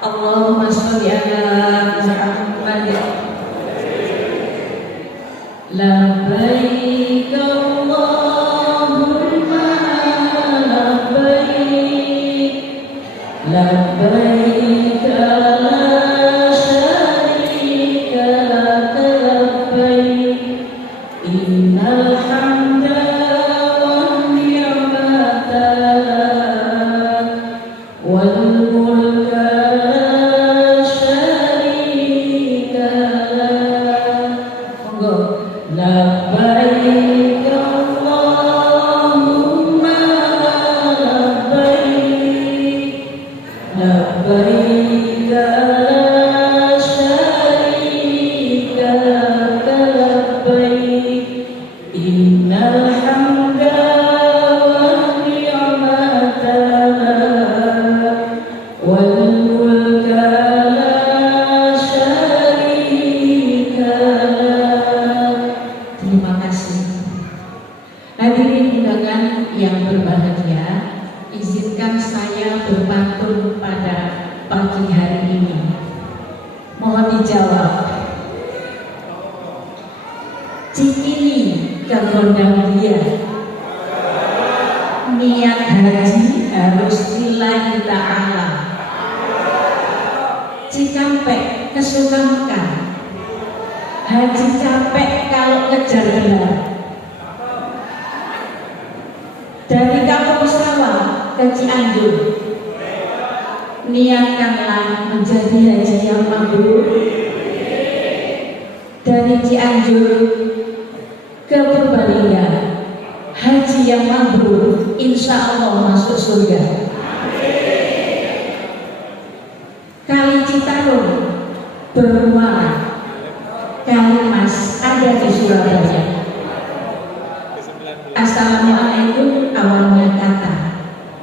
Allahumma sholli ala Muhammad. Labbaik Allahumma labbaik, labbaik la syarika lak labbaik, innal hamda wan ni'mata wal mulka labbaik Allahumma labbaik, labbaik la syarika lak labbaik, innal hamda wan ni'mata wal mulka la syarika lak. Terima kasih. Hadirin undangan yang berbahagia, izinkan saya berpantun pada pagi hari ini. Mohon dijawab. Cikini kegondang dia, niat haji harus lillahi ta'ala. Cikampek kesukamkan, haji capek kalau kejar gelar. Dari Kampung Sawah ke Cianjur, niatkanlah menjadi haji yang mabrur. Dari Cianjur ke Purbalingga, haji yang mabrur, insya Allah masuk surga. Kali Citarum bermuara, Kalimas ada di Surabaya. Assalamualaikum awalnya kata.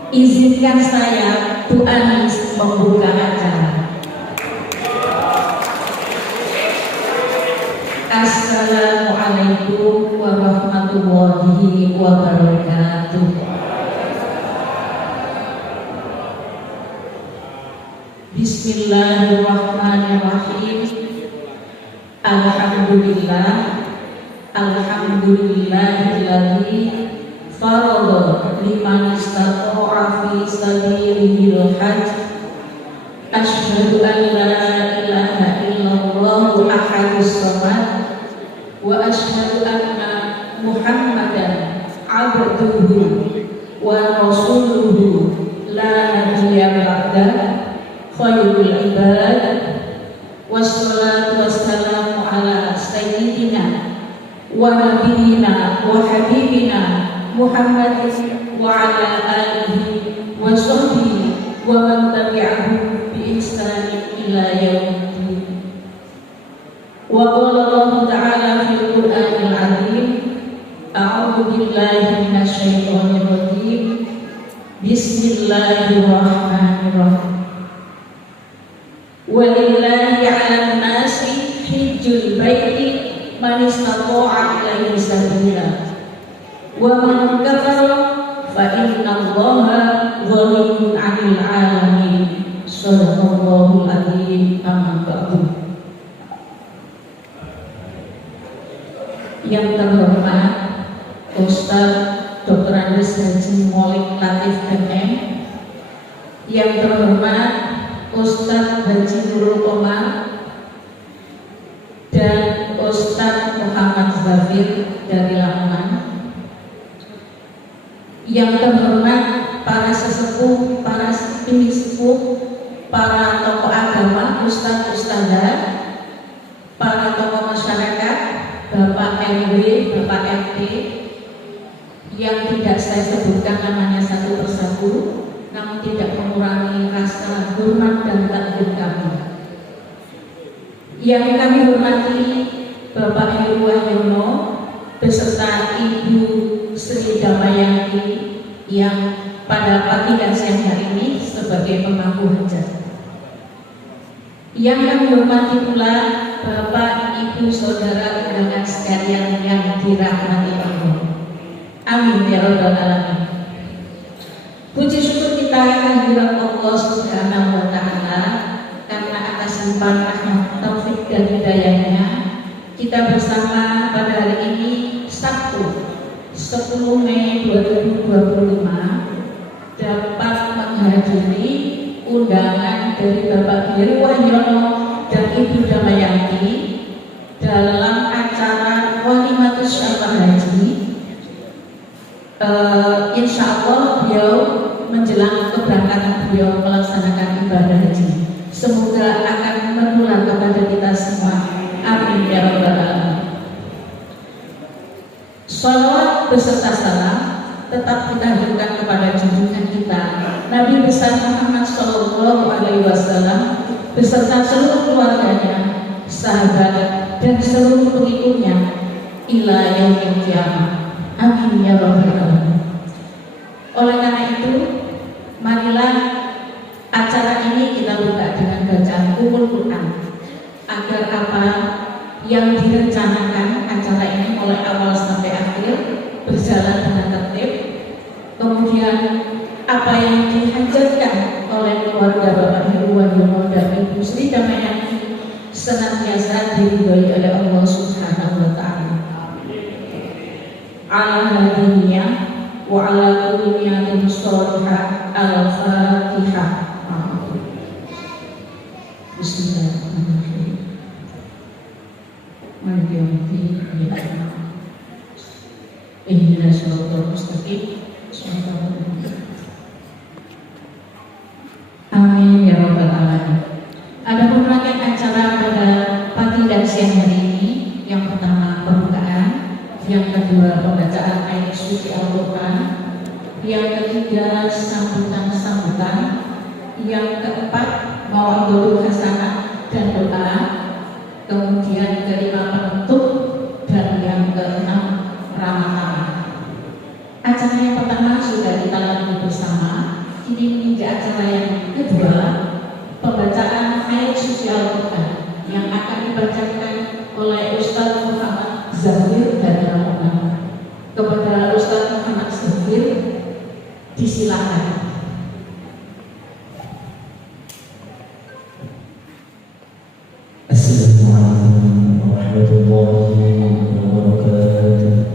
Izinkan saya Bu Anis membuka acara. Assalamualaikum warahmatullahi wabarakatuh. Bismillahirrahmanirrahim. Alhamdulillah, alhamdulillahilladzi farada liman istata'a fi sabilihil hajj. Asyhadu an la ilaha illallah ahadus samad wa asyhadu anna Muhammadan abduhu wa rasuluhu la nabiyya ba'dah, khairul ibad. Wassalatu wassalamu ala sayyidina wa nabiyina wa habibina Muhammadin wa ala alihi wa sahbihi wa man tabi'ahum bi ihsanin ila yaumiddin. Wa qala Allah ta'ala fil Qur'anil 'azim, a'udzu billahi minasy syaithanir rajim. Bismillahirrahmanirrahim. Walillahi 'alan nasi hijjul baiti man istata'a ilaihi sabila wa man kafara fa innallaha ghaniyyun 'anil 'alamin. Shadaqallahul 'azim. Amma ba'du. Yang terhormat Ustadz Dr. Andes Haji Molik Latif MM, yang terhormat Ustadz Haji Nurul Komar dan Ustadz Muhammad Zafir dari Lamongan, yang terhormat para sesepuh, para pimpinan sepuh, para tokoh agama, Ustadz Ustadzah, para tokoh masyarakat, Bapak RW, Bapak RT, yang tidak saya sebutkan namanya satu persatu, namun tidak mengurangi rasa hormat dan takdim kami. Yang kami hormati Bapak Heru Wahyono beserta Ibu Sri Damayanti yang pada pagi dan siang hari ini sebagai pemangku hajat. Yang kami hormati pula Bapak, Ibu, Saudara undangan sekalian yang dirahmati Allah. Amin ya rabbal alamin. Puji syukur kita kehadirat Allah Subhanahu wa taala karena atas limpahan rahmat, taufik dan hidayahnya kita bersama pada hari ini Sabtu 10 Mei 2025 dapat menghadiri undangan dari Bapak Heru Wahyono dan Ibu Damayanti dalam acara Walimatus Syarah Haji. Insya Allah beliau menjelang keberangkatan beliau melaksanakan ibadah haji. Semoga akan menular kepada kita semua. Amin ya rabbal alamin. Shalawat beserta salam tetap kita hadirkan kepada junjungan kita Nabi besar Muhammad Sallallahu Alaihi Wasallam beserta seluruh keluarganya, sahabat dan seluruh pengikutnya ila yaumil qiyamah. Amin ya rabbal alamin. Oleh karena itu, marilah acara ini kita buka dengan bacaan Ummul Quran agar apa yang direncanakan acara ini mulai awal sampai akhir berjalan dengan tertib. Kemudian apa yang dihajatkan oleh keluarga Bapak Heru Wahyono dan Ibu Sri Damayanti senantiasa diridhoi oleh Allah Subhanahu wa taala. Ala hadiniya wa ala kulli niyatin sholihah. Al-Fatihah. Bismillahirrahmanirrahim. Maliki yaumiddin. Ihdinas siratal mustaqim. Amin ya rabbal alamin. Adapun rangkaian acara pada pagi dan siang hari ini, yang pertama pembukaan, yang kedua pembacaan ayat suci Al-Quran, yang ketiga sambutan-sambutan, yang keempat mawadul hasanah dan doa, kemudian kelima penutup, dan yang keenam ramah-ramah. Acara yang pertama sudah kita lalui bersama. Ini menjadi acara yang kedua, pembacaan ayat suci Al-Quran yang akan dibacakan oleh Ustadz Muhammad Zafir dari Lamongan. Kepada Ustadz Muhammad Zafir, disilakan. Assalamualaikum warahmatullahi wabarakatuh.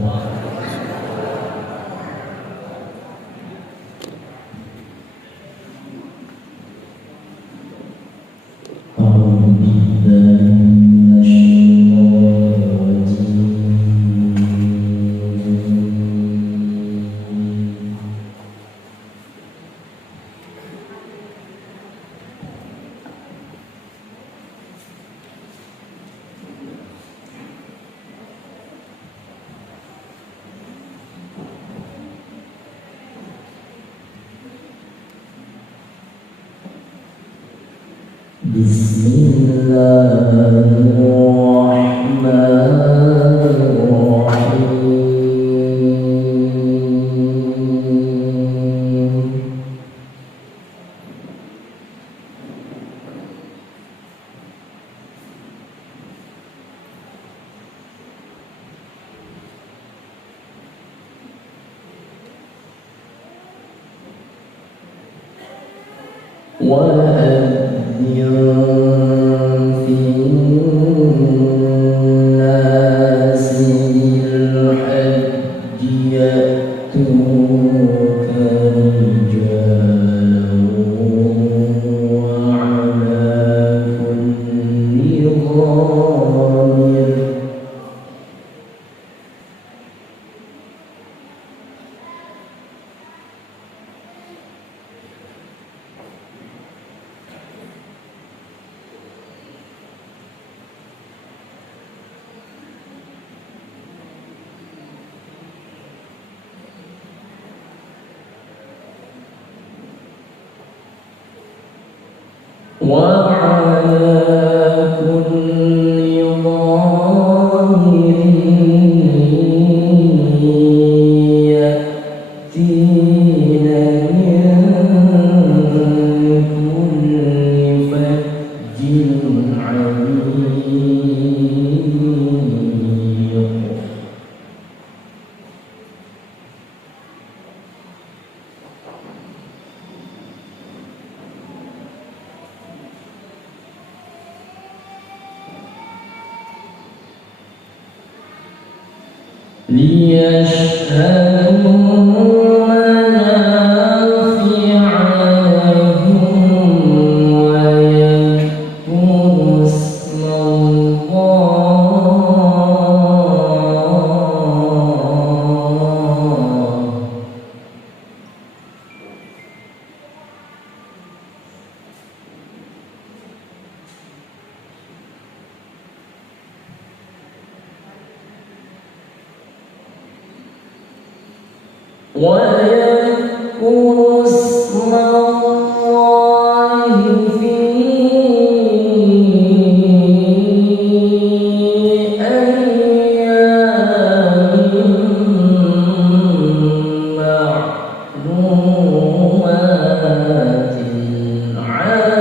يأتوك رجالا وعلى كل ضامر وعلى كل ضامر يأتين من كل فج عميق ليشهدوا منافع لهم ويذكروا اسم الله ويذكر اسم الله في أيام معلومات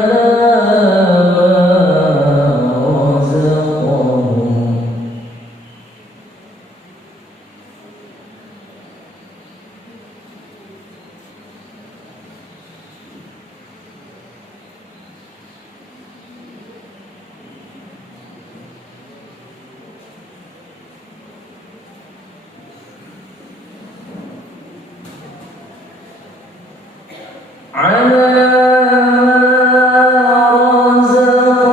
على ما رزقهم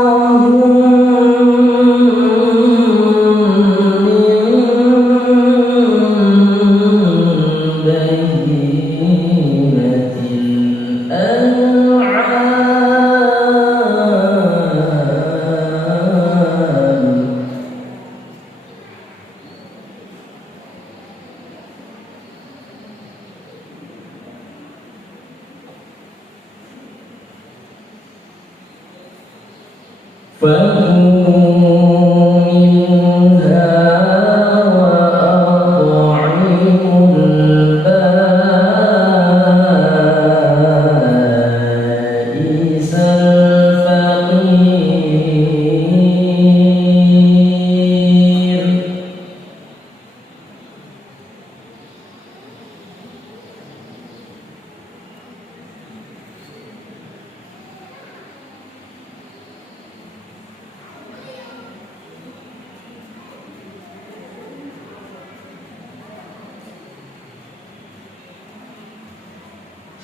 فكلوا منها وأطعموا البائس الفقير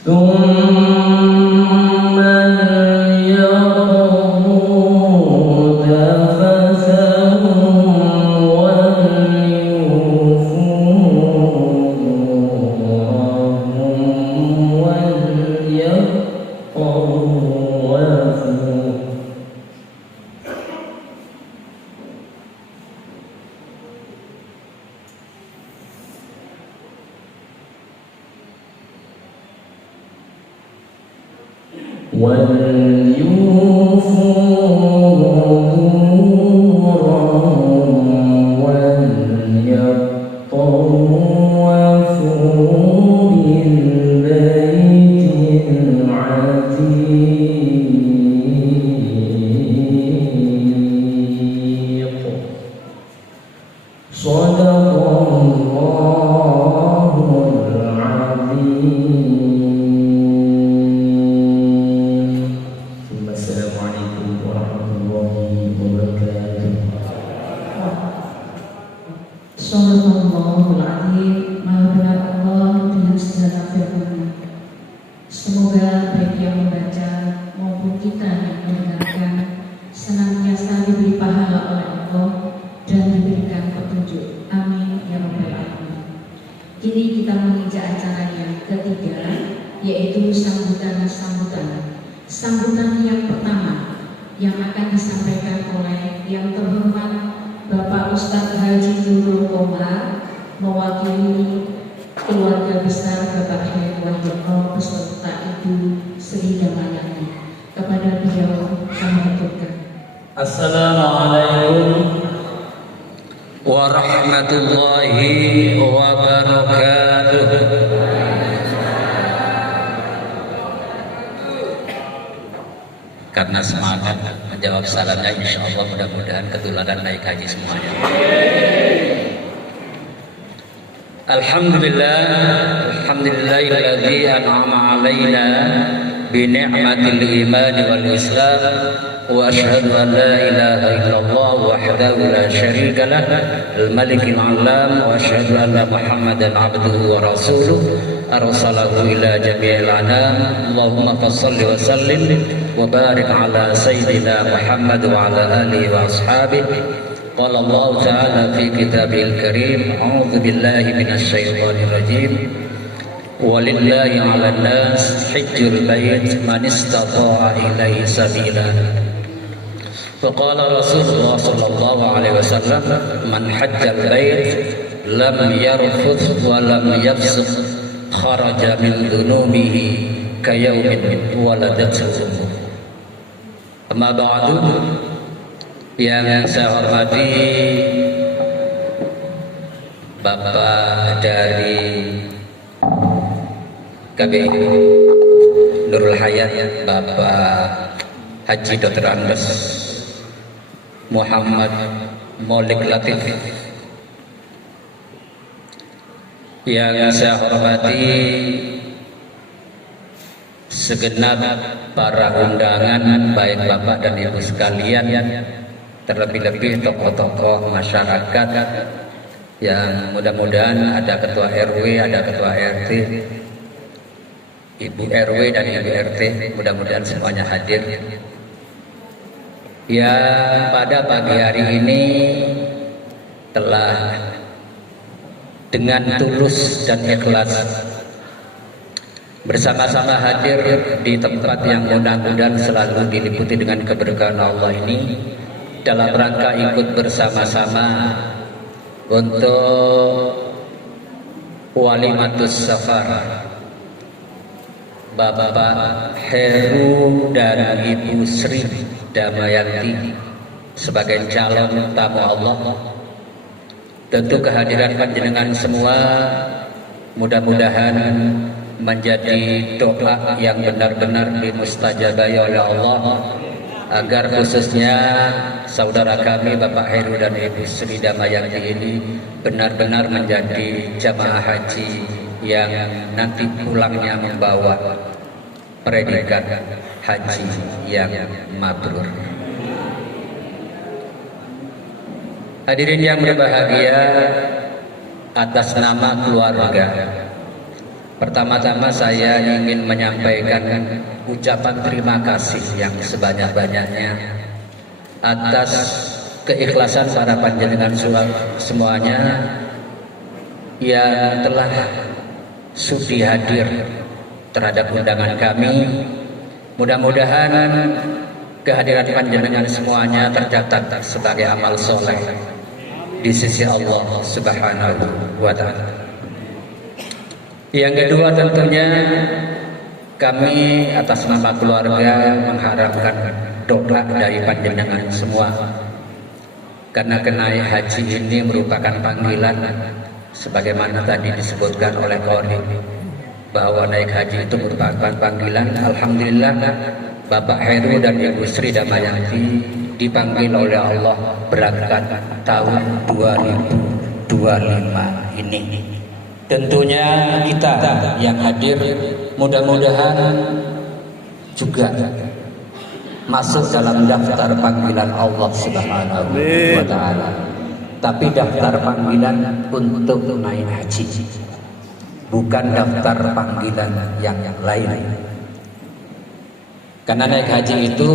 ثم ليقضوا تفثهم وليوفوا نذورهم وليطوفوا نذورهم وليطوفوا بالبيت العتيق صدق الله العظيم. Assalamualaikum warahmatullahi wabarakatuh. Sallallahu alaihi Kini kita menginjak acara yang ketiga, yaitu sambutan-sambutan. Sambutan yang pertama yang akan disampaikan oleh yang terhormat Bapak Ustadz Haji Nurul Komar mewakili keluarga besar Bapak Heru Wahyono beserta Ibu Sri Damayani. Kepada beliau kami aturkan. Assalamualaikum warahmatullahi wabarakatuh. Karena semangat menjawab salamnya, insya Allah mudah-mudahan ketularan naik haji semuanya. Alhamdulillahilladzi an'ama alaina bi ni'matil iman wal islam wa asyhadu an la ilaha illallah wahdahu la syarika lah al malikul alam wa asyhadu anna muhammadan abduhu wa rasuluh arsalahu ila jami'il anam. Allahumma fassalli wa sallim wa barik ala sayyidina Muhammad wa ala alihi wa ashabihi. Qala Allah ta'ala fi kitabihil karim, a'udzu billahi minasy syaithanir rajim. Walillahi 'alan nas hajjul bait man istata'a ilaihi sabila. Wa qala Rasulullah sallallahu alaihi wasallam, man hajjal bait lam yarfuth wa lam yafsuq kharaja min dhunubihi kayaumin waladathu. Amma ba'du. Yang saya hormati Bapak dari KBI Nurul Hayat, Bapak Haji Dr. Andes Muhammad Maulik Latif. Yang saya hormati segenap para undangan, baik Bapak dan Ibu sekalian, terlebih-lebih tokoh-tokoh masyarakat yang mudah-mudahan ada ketua RW, ada ketua RT, Ibu RW dan Ibu RT, mudah-mudahan semuanya hadir. Yang pada pagi hari ini telah dengan tulus dan ikhlas bersama-sama hadir di tempat yang mudah-mudahan selalu diliputi dengan keberkahan Allah ini, dalam rangka ikut bersama-sama untuk walimatus safar Bapak Heru dan Ibu Sri Damayanti sebagai calon tamu Allah. Tentu kehadiran panjenengan semua mudah-mudahan menjadi doa yang benar-benar dimustajabai oleh Allah, agar khususnya saudara kami Bapak Heru dan Ibu Sri Damayanti ini benar-benar menjadi jamaah haji yang nanti pulangnya membawa predikat haji yang mabrur. Hadirin yang berbahagia, atas nama keluarga, pertama-tama saya ingin menyampaikan ucapan terima kasih yang sebanyak-banyaknya atas keikhlasan para panjenengan semuanya yang telah sudi hadir terhadap undangan kami. Mudah-mudahan kehadiran panjenengan semuanya tercatat sebagai amal soleh di sisi Allah Subhanahu wa ta'ala. Yang kedua, tentunya kami atas nama keluarga mengharapkan doa dari panjenengan semua, karena naik haji ini merupakan panggilan sebagaimana tadi disebutkan oleh Qori, bahwa naik haji itu merupakan panggilan. Alhamdulillah Bapak Heru dan Ibu Sri Damayanti dipanggil oleh Allah berangkat tahun 2025 ini. Tentunya kita yang hadir mudah-mudahan juga masuk dalam daftar panggilan Allah Subhanahu wa ta'ala. Tapi daftar panggilan untuk naik haji, bukan daftar panggilan yang lain. Karena naik haji itu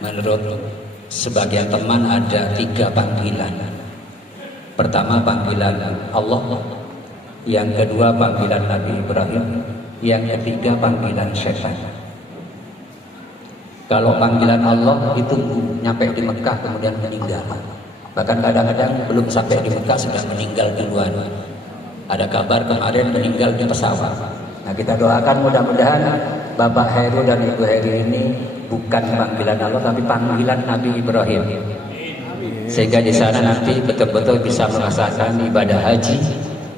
menurut sebagian teman ada 3 panggilan. Pertama panggilan Allah, yang kedua panggilan Nabi Ibrahim, yang ketiga panggilan setan. Kalau panggilan Allah ditunggu nyampe di Mekah kemudian meninggal. Bahkan kadang-kadang belum sampai di Mekah sudah meninggal duluan. Ada kabar kemarin meninggal di pesawat. Nah, kita doakan mudah-mudahan Bapak Heru dan Ibu Heru ini bukan panggilan Allah tapi panggilan Nabi Ibrahim. Sehingga di sana nanti betul-betul bisa merasakan ibadah haji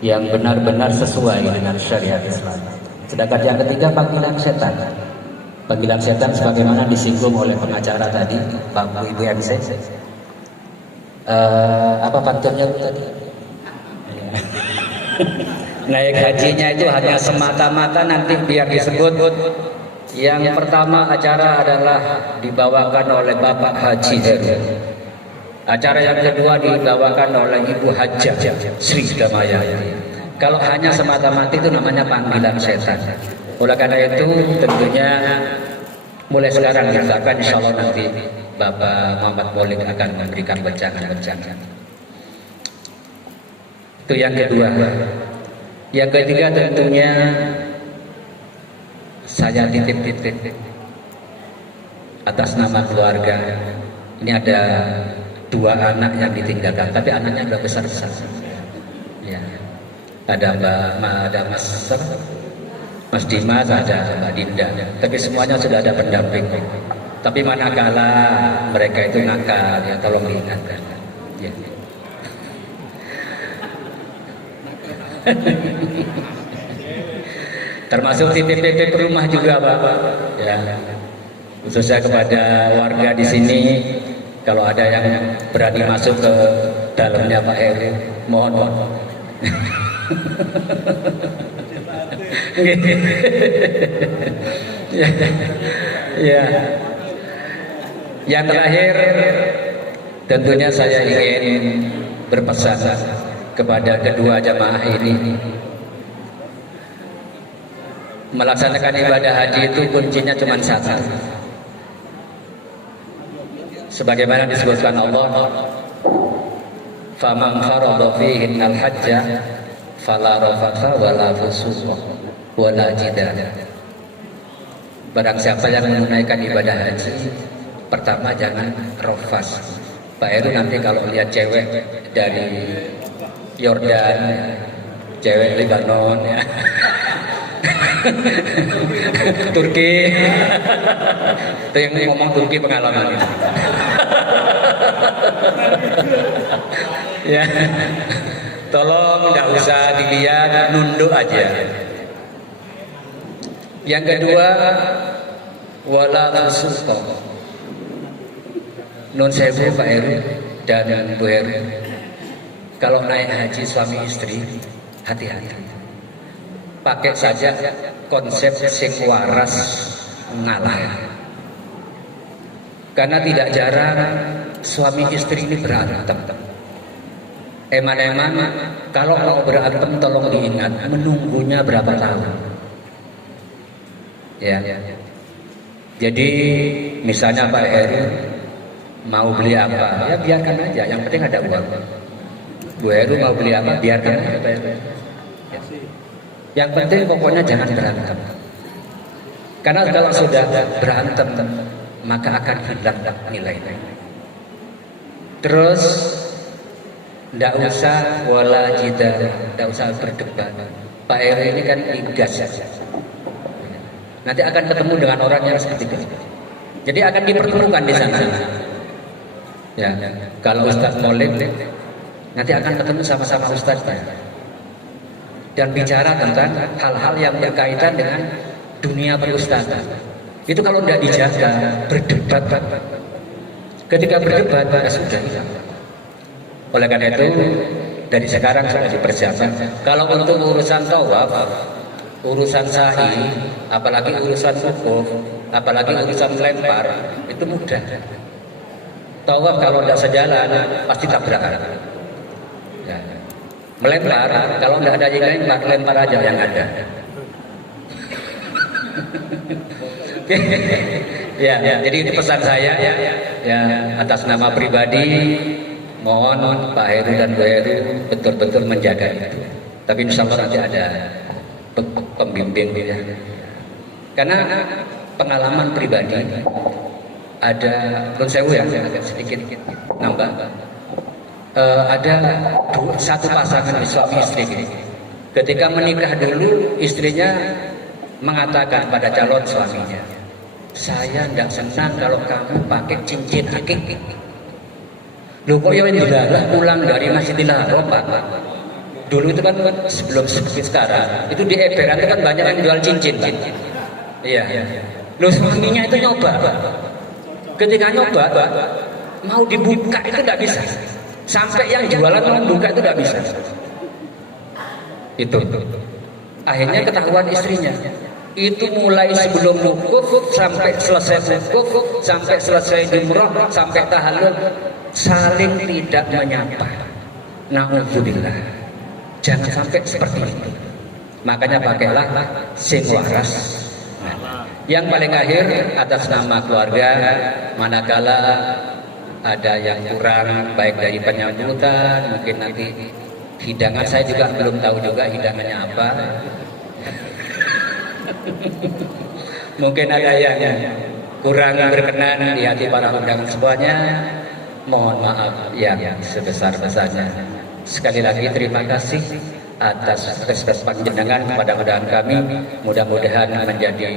yang benar-benar sesuai dengan syariat Islam. Sedangkan yang ketiga panggilan setan. Panggilan setan sebagaimana disinggung oleh pengacara tadi, Bapak Ibu MC. Apa pantunnya tadi? Naik hajinya itu hanya semata-mata nanti biar disebut. Yang pertama acara adalah dibawakan oleh Bapak Haji Heru. Acara yang kedua dibawakan oleh Ibu Hajah Sri Damaya. Kalau hanya semata-mata itu namanya panggilan setan. Oleh karena itu tentunya mulai sekarang dilakukan, insya Allah nanti Bapak Muhammad Maulid akan memberikan wejangan-wejangan. Itu yang kedua. Yang ketiga tentunya saya titip-titip atas nama keluarga. Ini ada 2 anak yang ditinggalkan, tapi anaknya sudah besar-besar. Ya. Ada Mas Dimas, ada Mbak Dinda, tapi semuanya sudah ada pendamping. Tapi manakala mereka itu nakal, ya tolong diingatkan. Ya. Termasuk titip-titip rumah juga, Pak. Ya. Khususnya kepada warga di sini, kalau ada yang berani masuk ke dalamnya Pak Heru, mohon. Ya. Yang terakhir tentunya saya ingin berpesan kepada kedua jamaah ini, melaksanakan ibadah haji itu kuncinya cuma satu. Sebagaimana disebutkan Allah, faman farada fihi al-hajja fala rafatha wala fusuqa wala jidala. Barang siapa yang menunaikan ibadah haji, pertama jangan rofas. Pak Heru nanti kalau lihat cewek dari Yordan, cewek Lebanon, ya. Turki, itu yang ngomong Turki pengalaman ini. Ya, tolong tidak usah dilihat, nunduk aja. Yang kedua, wala fusuqa. Nun sewu Pak Heru dan Bu Heru, kalau naik haji suami istri, hati-hati. Pakai saja konsep sing waras ngalah. Karena tidak jarang suami istri ini berantem. Eman-eman kalau mau berantem tolong diingat menunggunya berapa tahun. Ya. Jadi misalnya Pak Heru mau beli apa, ya biarkan aja, yang penting ada uang. Bu Heru mau beli apa, biarkan aja Pak Heru. Ya. Yang penting pokoknya jangan berantem. Karena kalau sudah berantem maka akan hilang nilai. Terus tidak usah wala jidal, tidak usah berdebat. Pak Heru ini kan igas. Nanti akan ketemu dengan orang yang seperti itu. Jadi akan dipertemukan di sana. Ya, kalau Ustadz Maulid nanti akan ketemu sama-sama Ustadznya dan bicara tentang hal-hal yang berkaitan dengan dunia perustadzan. Itu kalau tidak dijaga, berdebat. Ketika berdebat, ya sudah hilang. Oleh karena itu, dari sekarang sudah dipersiapkan. Kalau untuk urusan tawaf, urusan sa'i, apalagi urusan wukuf, apalagi urusan melempar, itu mudah. Tawaf kalau tidak sejalan, pasti tabrakan. Ya. Melempar, kalau tidak ada yang lempar aja yang ada. Ya, jadi ini pesan saya ya atas nama pribadi, mohon Pak Heru dan Bu Heru betul-betul menjaga itu. Tapi insya Allah nanti ada pembimbing ya. Karena pengalaman pribadi ada konsewu ya, agak sedikit nambah. Ada satu pasangan suami istri. Ketika menikah dulu, istrinya mengatakan pada calon suaminya, saya tidak senang kalau kamu pakai cincin akik. Loh kok ya dilarang pulang dari Masjidil Haram Pak? Dulu itu kan sebelum sekarang, itu di Eberan itu kan banyak yang jual cincin kan? Iya. Loh suaminya itu nyoba. Ketika nyoba, mau dibuka itu tidak bisa. Sampai yang jualan mau buka itu tidak bisa. Itu. Akhirnya ketahuan istrinya. Itu mulai sebelum wukuf sampai selesai wukuf, sampai selesai jumroh, sampai tahallul, saling tidak menyapa. Na'udzubillah. Jangan sampai seperti itu. Makanya pakailah sing waras. Yang paling akhir atas nama keluarga, manakala ada yang kurang baik dari penyambutan, mungkin nanti hidangan, saya juga belum tahu juga hidangannya apa. Mungkin ada yang kurang berkenan di hati para undangan semuanya, mohon maaf yang sebesar-besarnya. Sekali lagi terima kasih atas respek panjenengan kepada undangan kami. Mudah-mudahan menjadi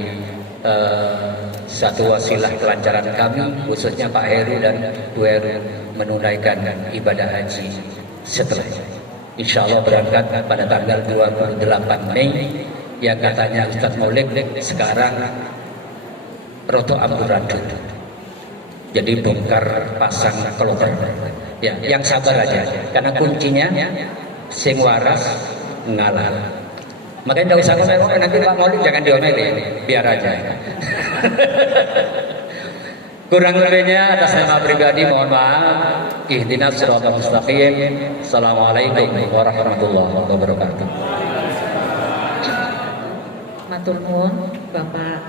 satu wasilah kelancaran kami, khususnya Pak Heru dan Bu Heru menunaikan ibadah haji setelahnya. Insya Allah berangkat pada tanggal 28 Mei yang katanya Ustaz Maulid sekarang roto amburadul. Jadi bongkar pasang kloter. Ya, yang sabar aja. Karena kuncinya sing waras ngalah. Makanya tidak usah ngomong, nanti Pak Maulid jangan diomelin, biar aja. Kurang lebihnya atas nama pribadi mohon maaf. Ihdinas siratal mustaqim. Assalamualaikum warahmatullahi wabarakatuh. Matur nuwun Bapak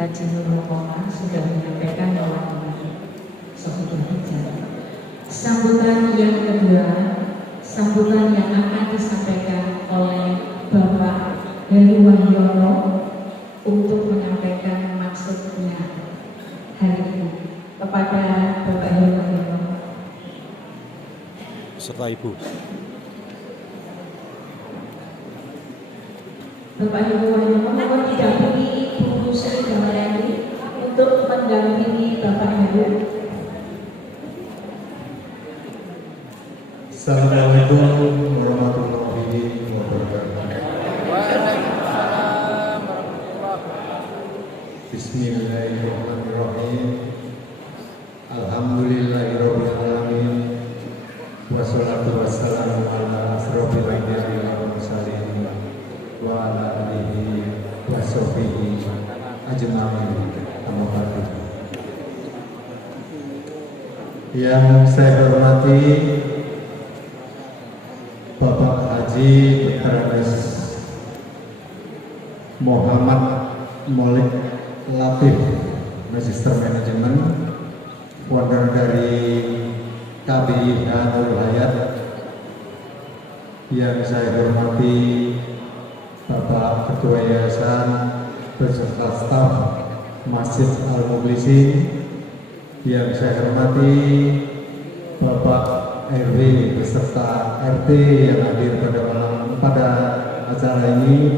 Haji Nurul Muhammad sudah menyampaikan melalui Sohibul Hijab. Sambutan yang kedua, sambutan yang akan disampaikan oleh Bapak Heri Wahyono untuk menyampaikan maksudnya hari ini kepada Bapak Heri Wahyono serta Ibu. Bapak Heri Wahyono mohon didampingi Ibu Sri Damayani untuk mendampingi Bapak Heri. Assalamualaikum warahmatullahi wabarakatuh. Bismillahirrahmanirrahim. Alhamdulillahirabbil alamin. Wassalatu wassalamu ala asrofil anbiya'i wal mursalin wa ala alihi wa sahbihi ajma'in. Amma ba'du. Yang saya hormati Bapak Haji Dr. Muhammad Maulid Latif, Magister Manajemen, founder dari KBIH Nurul Hayat. Yang saya hormati Bapak Ketua Yayasan beserta staf Masjid Al-Mukhlisin. Yang saya hormati Bapak RW beserta RT yang hadir pada acara ini.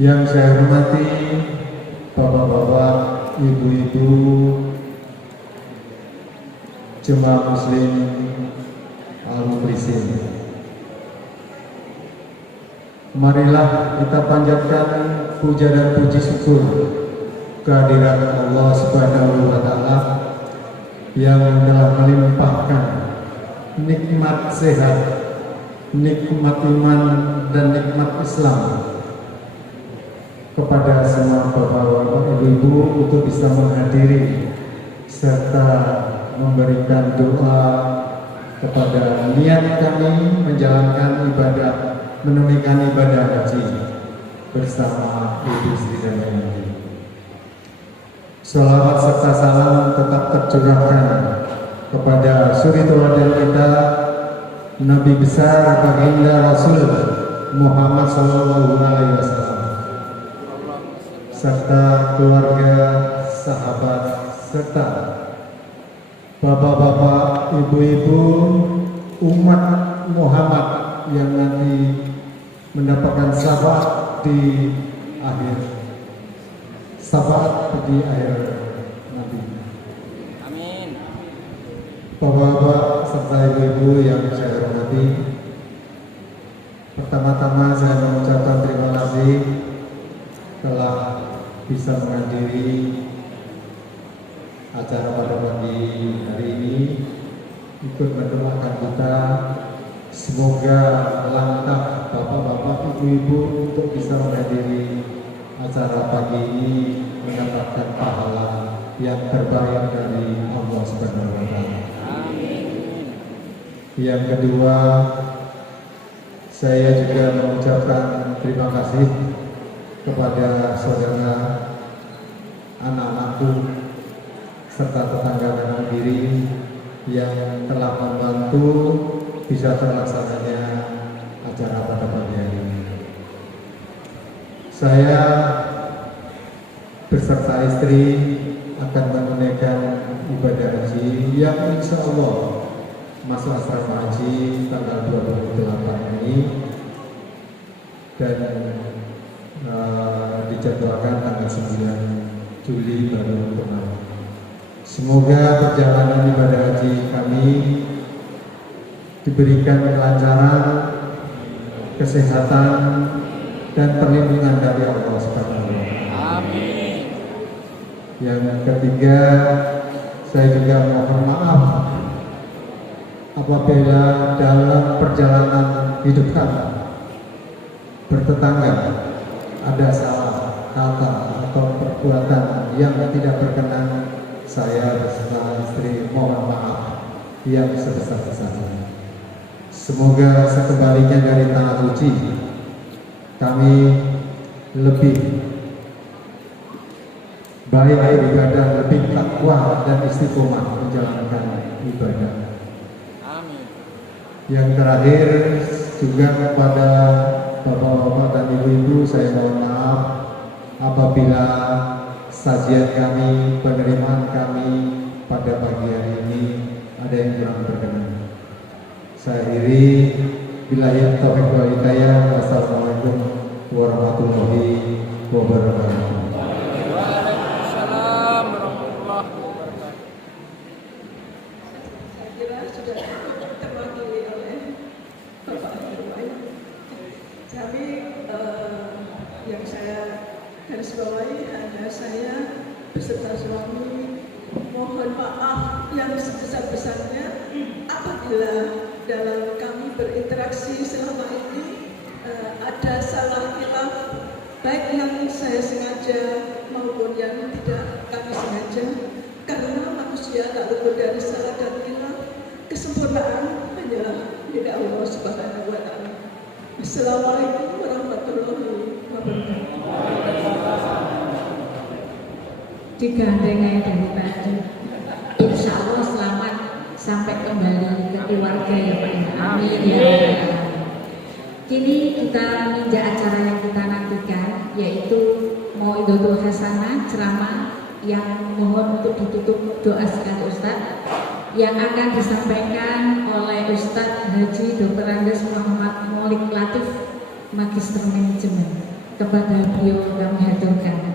Yang saya hormati bapak-bapak, ibu-ibu, jemaah muslim Al-Mukhlisin. Marilah kita panjatkan puja dan puji syukur kehadirat Allah Subhanahu wa Ta'ala yang telah melimpahkan nikmat sehat, nikmat iman, dan nikmat Islam kepada semua bapak-bapak ibu untuk bisa menghadiri serta memberikan doa kepada niat kami menjalankan ibadah, menunaikan ibadah haji bersama Ibu Sri Damayani. Salawat serta salam tetap tercurahkan kepada suri teladan kita Nabi besar baginda Rasul Muhammad SAW, serta keluarga, sahabat, serta bapak-bapak, ibu-ibu, umat Muhammad yang nanti mendapatkan syafaat di akhir nanti. Amin. Bapak-bapak serta ibu-ibu yang saya hormati, pertama-tama saya mengucapkan terima kasih telah bisa menghadiri acara pada pagi hari ini, ikut mendoakan kita. Semoga langkah bapak-bapak, ibu-ibu untuk bisa menghadiri acara pagi ini mendapatkan pahala yang terbaik dari Allah Subhanahu wa Ta'ala. Yang kedua, saya juga mengucapkan terima kasih kepada saudara, anak-anakku, serta tetangga kanan kiri yang telah membantu bisa terlaksananya acara pada pagi hari ini. Saya beserta istri akan menunaikan ibadah haji yang insya Allah masuk asrama haji tanggal 28 ini dan dijadwalkan tanggal 9 Juli baru kemarin. Semoga perjalanan ibadah haji kami diberikan kelancaran, kesehatan, dan perlindungan dari Allah Subhanahu wa Ta'ala. Amin. Yang ketiga, saya juga mohon maaf apabila dalam perjalanan hidup kami bertetangga ada salah kata atau perbuatan yang tidak berkenan, saya beserta istri mohon maaf yang sebesar-besarnya. Semoga sekembalinya dari tanah suci kami lebih baik ibadah, lebih takwa dan istiqomah menjalankan ibadah. Amin. Yang terakhir juga kepada bapak-bapak dan ibu-ibu, saya mohon maaf apabila sajian kami, penerimaan kami pada pagi hari ini ada yang kurang berkenan. Saya akhiri, billahi taufiq wal hidayah. Wassalamualaikum warahmatullahi wabarakatuh. Waalaikumsalam warahmatullahi wabarakatuh. Saya kira sudah terwakili oleh Bapak Irwan. Tapi yang saya garis bawahi hanya saya beserta suami mohon maaf yang sebesar-besarnya apabila dalam kami berinteraksi selama ini ada salah khilaf, baik yang saya sengaja maupun yang tidak kami sengaja, karena manusia tak luput dari salah dan khilaf. Kesempurnaan hanyalah milik Allah Subhanahu wa Ta'ala. Assalamualaikum warahmatullahi wabarakatuh. Digandeng dari tadi, insya Allah selamat sampai kembali ke keluarga ya Pak. Amin ya Rabbal Alamin. Kini kita menginjak acara yang kita nantikan, yaitu Mau'idatul Hasanah, ceramah yang mohon untuk ditutup doa sekali Ustadz, yang akan disampaikan oleh Ustadz Haji Dr. Andes Muhammad Maulik Latif, Magister Manajemen. Kepada beliau kami haturkan.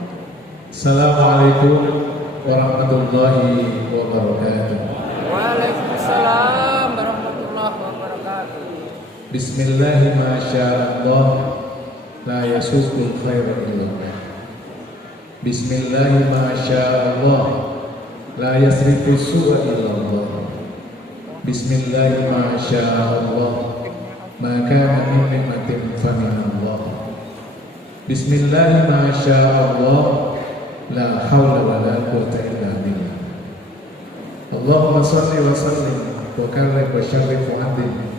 Assalamualaikum warahmatullahi wabarakatuh. Waalaikumsalam warahmatullahi wabarakatuh. Bismillahi masyaallah, la yasukul khairu illallah. Bismillahi masyaallah, la yasrifu su'a illallah. Bismillahi masyaallah, ma kana min nikmatin faminallah. Bismillahi masyaallah, la hawla wa la quwwata illa billah. Allahumma salli wa sallim wa karrim wa syarrif wa adil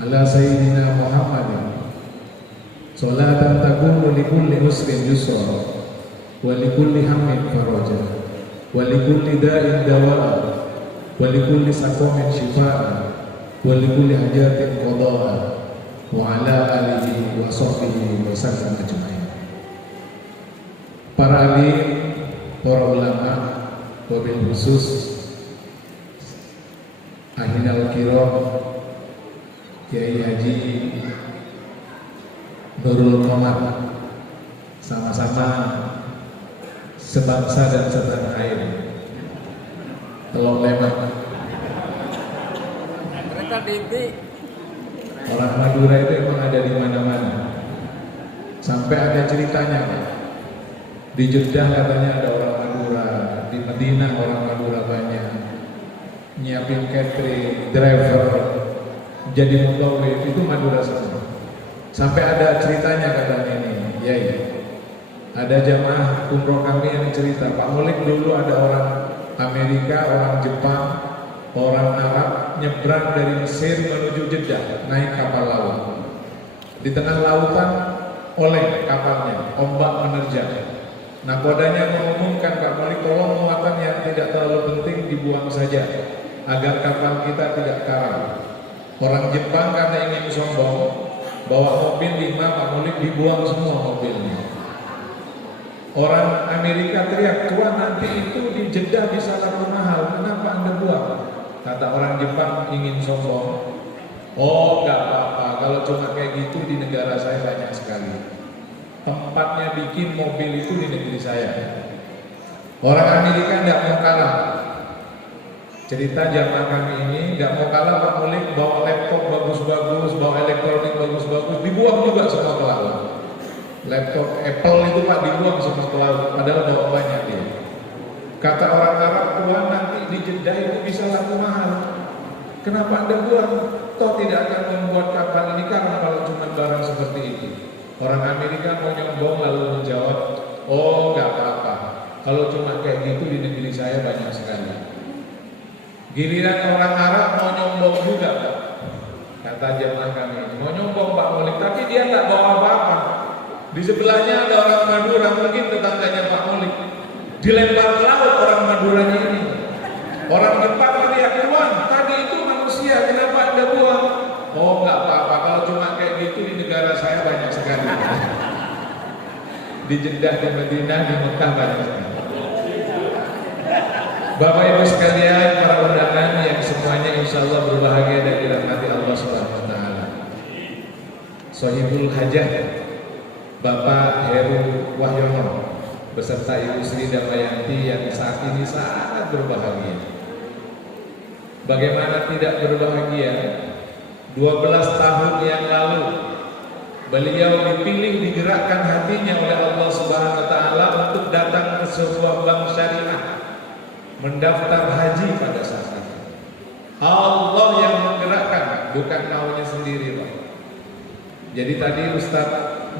ala sayyidina Muhammadin salatan taqumu li kulli usrin yusra wa li kulli hammin faraja wa li kulli da'in dawa'a wa li kulli saqamin shifaa'a wa likulli hajatin qadaha wa ala alihi wa sahbihi wa sallam ajma'in. Para alim, para ulama, wabil khusus Ahinal Kiram Kiai Haji Nurul Qamar, sama-sama sebangsa dan setanah air, Telok Lemak. Mereka Diti. Orang Madura itu emang ada di mana-mana. Sampai ada ceritanya, Pak. Di Jeddah katanya ada orang Madura, di Madinah orang Madura banyak. Nyiapin catering, driver, jadi mutawif itu Madura semua. Sampai ada ceritanya katanya ini, ya. Ada jamaah umroh kami yang cerita, Pak Mulik dulu ada orang Amerika, orang Jepang, orang Arab nyebrang dari Mesir menuju Jeddah naik kapal laut. Di tengah lautan oleng kapalnya, ombak menerjang. Nakodanya mengumumkan, Pak Mulik tolong muatan yang tidak terlalu penting dibuang saja agar kapal kita tidak karam. Orang Jepang karena ingin sombong bawa mobil 5, Pak Mulik dibuang semua mobilnya. Orang Amerika teriak, tuan nanti itu di Jeddah bisa laku mahal, kenapa Anda buang? Kata orang Jepang ingin sombong, oh gak apa-apa, kalau cuma kayak gitu di negara saya banyak sekali. Tempatnya bikin mobil itu di negeri saya. Orang Amerika tidak mau kalah. Cerita jamaah kami ini nggak mau kalah, Pak Mulik bawa laptop bagus-bagus, bawa elektronik bagus-bagus, dibuang juga semua ke laut. Laptop Apple itu Pak dibuang semua ke laut, padahal bawa banyak dia. Kata orang Arab, tuan nanti di Jeddah itu bisa laku mahal. Kenapa Anda buang? Toh tidak akan membuat kapal ini karam kalau cuma barang seperti itu. Orang Amerika mau nyombong lalu menjawab, oh nggak apa-apa, kalau cuma kayak gitu di negeri saya banyak sekali. Giliran orang Arab mau nyombong juga, Pak. Kata jemaah kami, mau nyombong Pak Mulik, tapi dia nggak bawa apa-apa. Di sebelahnya ada orang Madura, mungkin tetangganya Pak Mulik. Dilempar ke laut orang Maduranya ini. Orang Jepang teriak, tuan, tadi itu manusia, kenapa Anda buang? Oh nggak apa-apa, kalau cuma kayak gitu di negara saya banyak sekali. Di Jeddah, di Madinah, di Mekah banyak sekali. Bapak Ibu sekalian, para undangan yang semuanya insya Allah berbahagia dan dirahmati Allah Subhanahu Wa Taala. Sohibul Hajah, Bapak Heru Wahyono beserta Ibu Sri Damayanti yang saat ini sangat berbahagia. Bagaimana tidak berbahagia? 12 tahun yang lalu beliau dipilih, digerakkan hatinya oleh Allah Subhanahu Wa Taala untuk datang ke sebuah bank syariah, mendaftar haji pada saat itu. Allah yang menggerakkan, bukan maunya sendiri, Pak. Jadi tadi Ustaz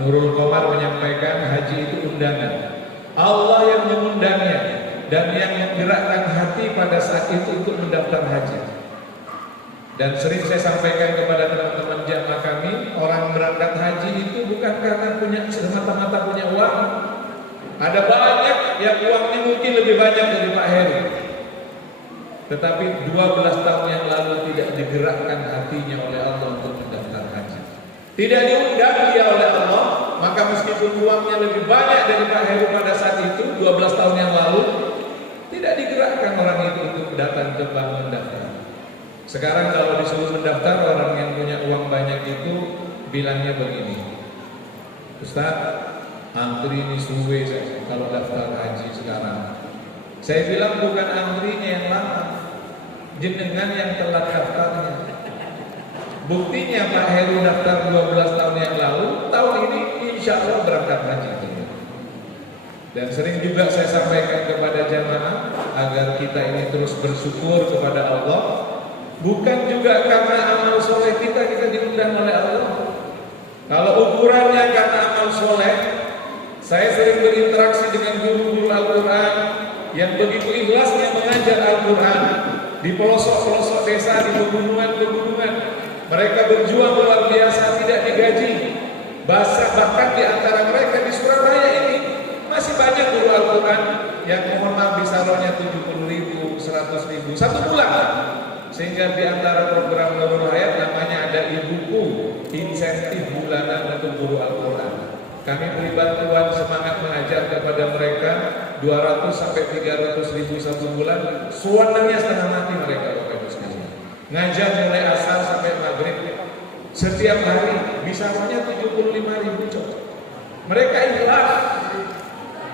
Nurul Qamar menyampaikan haji itu undangan. Allah yang mengundangnya dan yang menggerakkan hati pada saat itu untuk mendaftar haji. Dan sering saya sampaikan kepada teman-teman jamaah kami, orang berangkat haji itu bukan karena punya semata-mata punya uang. Ada banyak yang uangnya mungkin lebih banyak dari Pak Heri, tetapi 12 tahun yang lalu tidak digerakkan hatinya oleh Allah untuk mendaftar haji. Tidak diundang dia oleh Allah, maka meskipun uangnya lebih banyak dari Pak Heri pada saat itu 12 tahun yang lalu, tidak digerakkan orang itu untuk datang ke bank mendaftar. Sekarang kalau disuruh mendaftar, orang yang punya uang banyak itu bilangnya begini, Ustaz, antri ini suwe kalau daftar haji sekarang. Saya bilang bukan antrinya yang lama, jenengan yang telat daftarnya. Buktinya Pak Heru daftar 12 tahun yang lalu, tahun ini insya Allah berangkat haji. Dan sering juga saya sampaikan kepada jamaah agar kita ini terus bersyukur kepada Allah. Bukan juga karena amal soleh kita diundang oleh Allah. Kalau ukurannya karena amal soleh, saya sering berinteraksi dengan guru-guru Al-Quran yang begitu ikhlasnya mengajar Al-Quran di pelosok-pelosok desa, di pegunungan-pegunungan. Mereka berjuang luar biasa, tidak digaji. Bahkan di antara mereka di Surabaya ini masih banyak guru Al-Quran yang mohon maaf bisa rohnya 70.000, 100.000 satu bulan. Sehingga di antara program Nurul Hayat namanya ada Ibuku, insentif bulanan untuk guru Al-Quran. Kami beri bantuan semangat mengajar kepada mereka 200 sampai 300 ribu satu bulan. Suananya setengah mati mereka, Bapak Ibu sekalian. Ngajar mulai asar sampai maghrib setiap hari, bisa hanya 75 ribu coba. Mereka ikhlas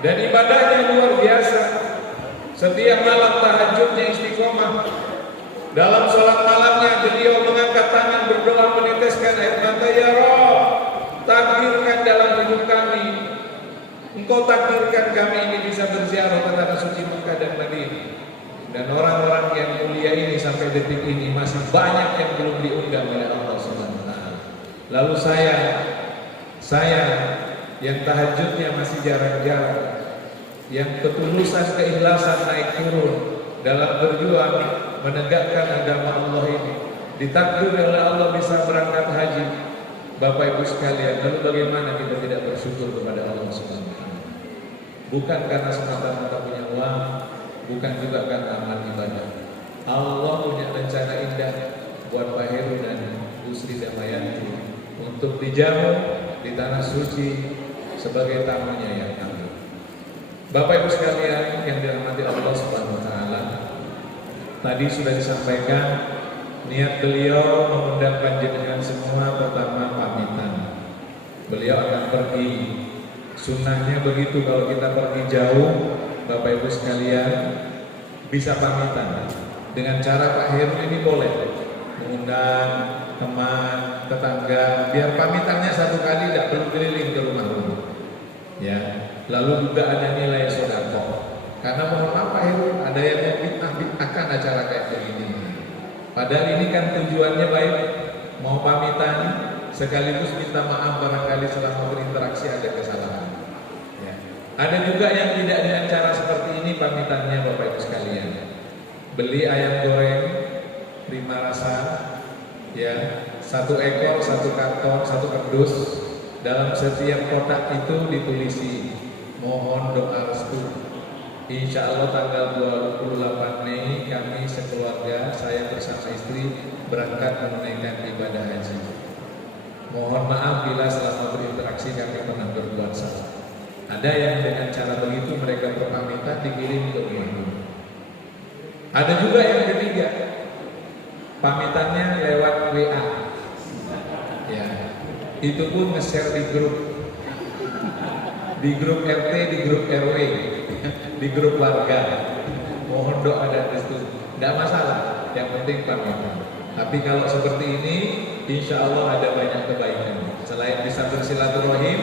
dan ibadahnya luar biasa. Setiap malam tahajudnya istiqomah. Dalam sholat malamnya beliau mengangkat tangan berdoa meneteskan air mata, ya Rabb, takdirkan dalam hidup kami, Engkau takdirkan kami ini bisa berziarah ke tanah suci Mekah dan Madinah. Dan orang-orang yang mulia ini sampai detik ini masih banyak yang belum diundang oleh Allah SWT. Lalu saya yang tahajudnya masih jarang-jarang, yang ketulusan keikhlasan naik turun dalam berjuang menegakkan agama Allah ini, ditakdir oleh Allah bisa berangkat haji. Bapak Ibu sekalian, lalu bagaimana kita tidak bersyukur kepada Allah Subhanahu wa taala? Bukan karena semata-mata punya uang, bukan juga karena amal ibadah. Allah punya rencana indah buat Pak Heru dan Bu Sri Damayanti untuk dijamu di tanah suci sebagai tamunya yang agung. Bapak Ibu sekalian yang dirahmati Allah Subhanahu wa taala, tadi sudah disampaikan niat beliau mengundang panjenengan semua pertama pamitan. Beliau akan pergi. Sunnahnya begitu, kalau kita pergi jauh, Bapak Ibu sekalian bisa pamitan. Dengan cara Pak Heru ini boleh mengundang teman, tetangga, biar pamitannya satu kali, tidak perlu keliling ke rumah-rumah. Ya, lalu juga ada nilai sedekah. Karena mohon maaf Pak Heru, ada yang akan acara kayak begini. Padahal ini kan tujuannya baik, mau pamitan sekaligus minta maaf barangkali selama berinteraksi ada kesalahan. Ya. Ada juga yang tidak dengan cara seperti ini pamitannya Bapak Ibu sekalian. Beli ayam goreng 5 rasa, ya, 1 ekor, 1 karton, 1 kardus. Dalam setiap kotak itu ditulisi mohon doa restu. Insya Allah tanggal 28 Mei kami sekeluarga, saya bersama istri berangkat menunaikan ibadah haji. Mohon maaf bila selama berinteraksi kami pernah berbuat salah. Ada yang dengan cara begitu mereka berpamitan dikirim ke rumah. Ada juga yang ketiga, pamitannya lewat WA. Ya, itu pun nge-share di grup RT, di grup RW, di grup warga. Mohon doa dan restu. Tidak masalah, yang penting pamitan. Tapi kalau seperti ini, insya Allah ada banyak kebaikan. Selain bisa bersilaturahim,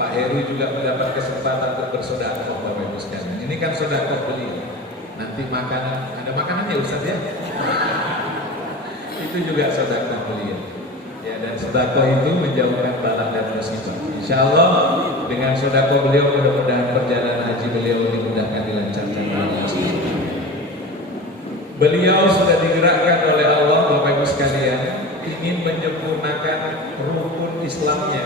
Pak Heru juga mendapat kesempatan untuk bersedekah, Bapak Ibu sekalian. Ini kan sedekah beliau. Nanti makanan, ada makanannya Ustaz ya? Itu juga sedekah beliau. Ya, dan sedekah itu menjauhkan bala dan musibah. Insya Allah dengan sedekah beliau mudah-mudahan perjalanan haji beliau dimudahkan, dilancarkan oleh Allah. Beliau sudah digerakkan oleh Allah, Bapak Ibu sekalian, ingin menyempurnakan rukun Islamnya.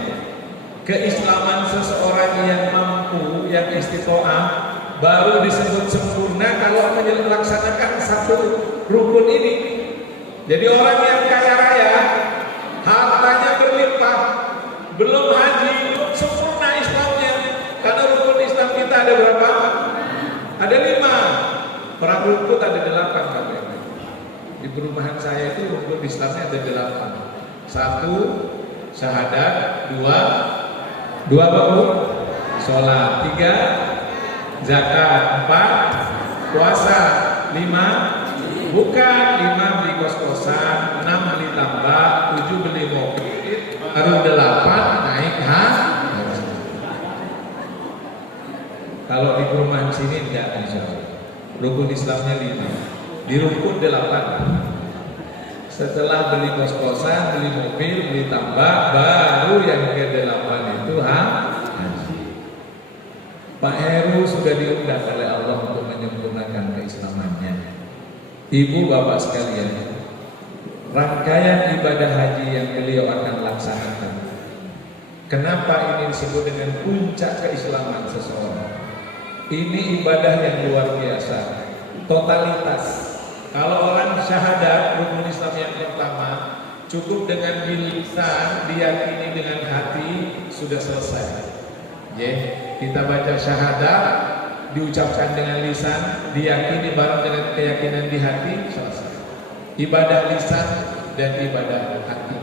Keislaman seseorang yang mampu, yang istiqomah, baru disebut sempurna kalau melaksanakan satu rukun ini. Jadi orang yang kaya raya, hartanya berlimpah, belum haji, belum sempurna Islamnya. Karena rukun Islam kita ada berapa? Ada 5. Praburukut ada 8 kan? Di perumahan saya itu rukun Islamnya ada 8. 1 syahadat, 2 baru sholat, 3 zakat, 4 puasa, 5 bukan 5 beli kos-kosan, 6 beli tambak, 7 beli mobil, baru 8 naik haji. Kalau di perumahan sini tidak bisa. Rukun Islamnya 5, di rukun 8. Setelah beli kos-kosan, beli mobil, beli tambak, baru yang ke-8 itu haji. Pak Heru sudah diundang oleh Allah untuk menyempurnakan keislamannya. Ibu bapak sekalian, rangkaian ibadah haji yang beliau akan laksanakan. Kenapa ini disebut dengan puncak keislaman seseorang? Ini ibadah yang luar biasa, totalitas. Kalau orang syahadat, rukun Islam yang pertama, cukup dengan lisan, diyakini dengan hati, sudah selesai. Kita baca syahadat, diucapkan dengan lisan, diyakini bareng dengan keyakinan di hati, selesai. Ibadah lisan dan ibadah hati.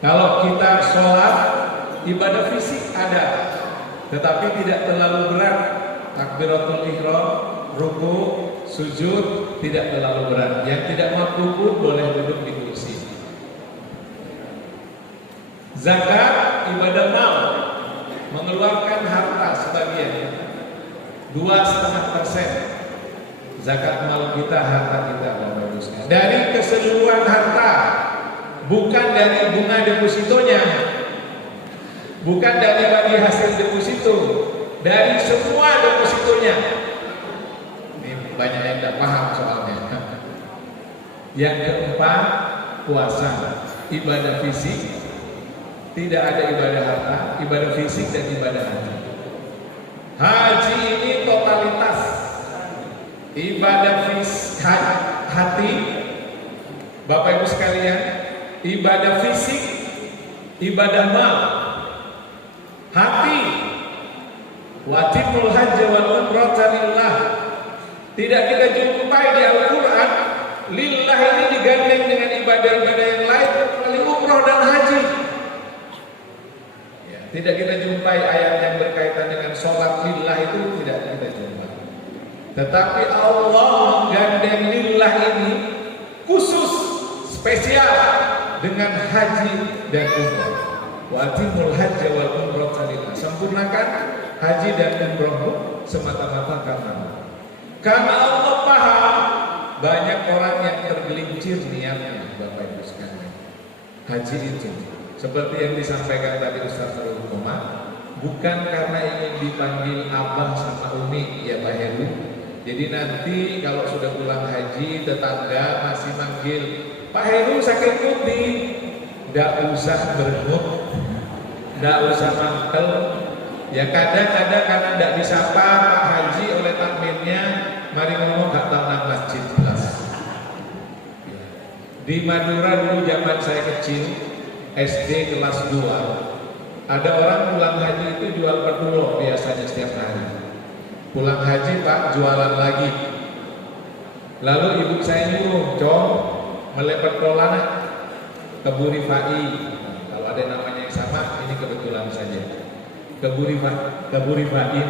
Kalau kita sholat, ibadah fisik ada, tetapi tidak terlalu berat. Takbiratul ihram, ruku, sujud tidak terlalu berat. Yang tidak mampu pun boleh duduk di kursi. Zakat ibadah mal, mengeluarkan harta sebagian 2,5% zakat mal kita, harta kita, Bapak Ibu sekalian. Dari keseluruhan harta, bukan dari bunga depositonya, bukan dari bagi hasil deposito, dari semua depositonya. Ini banyak yang tidak paham soalnya. Yang keempat, puasa, ibadah fisik. Tidak ada ibadah harta, ibadah fisik dan ibadah hati. Haji ini totalitas ibadah hati, Bapak Ibu sekalian, ibadah fisik, ibadah mal. Hati, wajibul hajj wal umrata lillah. Tidak kita jumpai di Al-Quran. Lillah ini digandeng dengan ibadah-ibadah yang lain, kecuali umroh dan haji. Tidak kita jumpai ayat yang berkaitan dengan sholat lillah, itu tidak kita jumpai. Tetapi Allah menggandeng lillah ini khusus, spesial dengan haji dan umrah. Wajibul hajj wal umrah lillah. Sempurnakan haji dan umrah semata-mata karena Allah paham banyak orang yang tergelincir niatnya, Bapak Ibu sekalian. Haji itu seperti yang disampaikan tadi Ustaz Nurul Umar, bukan karena ingin dipanggil abang sama umi, ya Pak Heru. Jadi nanti kalau sudah pulang haji, tetangga masih manggil Pak Heru sakit putih, nggak usah bermut, nggak usah mangkel. Ya kadang-kadang karena nggak disapa Pak Haji oleh takmirnya, mari ngomong nggak tahu nama masjid jelas. Di Madura dulu zaman saya kecil, SD kelas 2, ada orang pulang haji itu jual petulo biasanya setiap hari. Pulang haji Pak, jualan lagi. Lalu ibu saya nyuruh, "Cong, melepet kolana ke Bu Rifai." Kalau ada namanya yang sama, ini kebetulan saja. Ke Bu Rifai.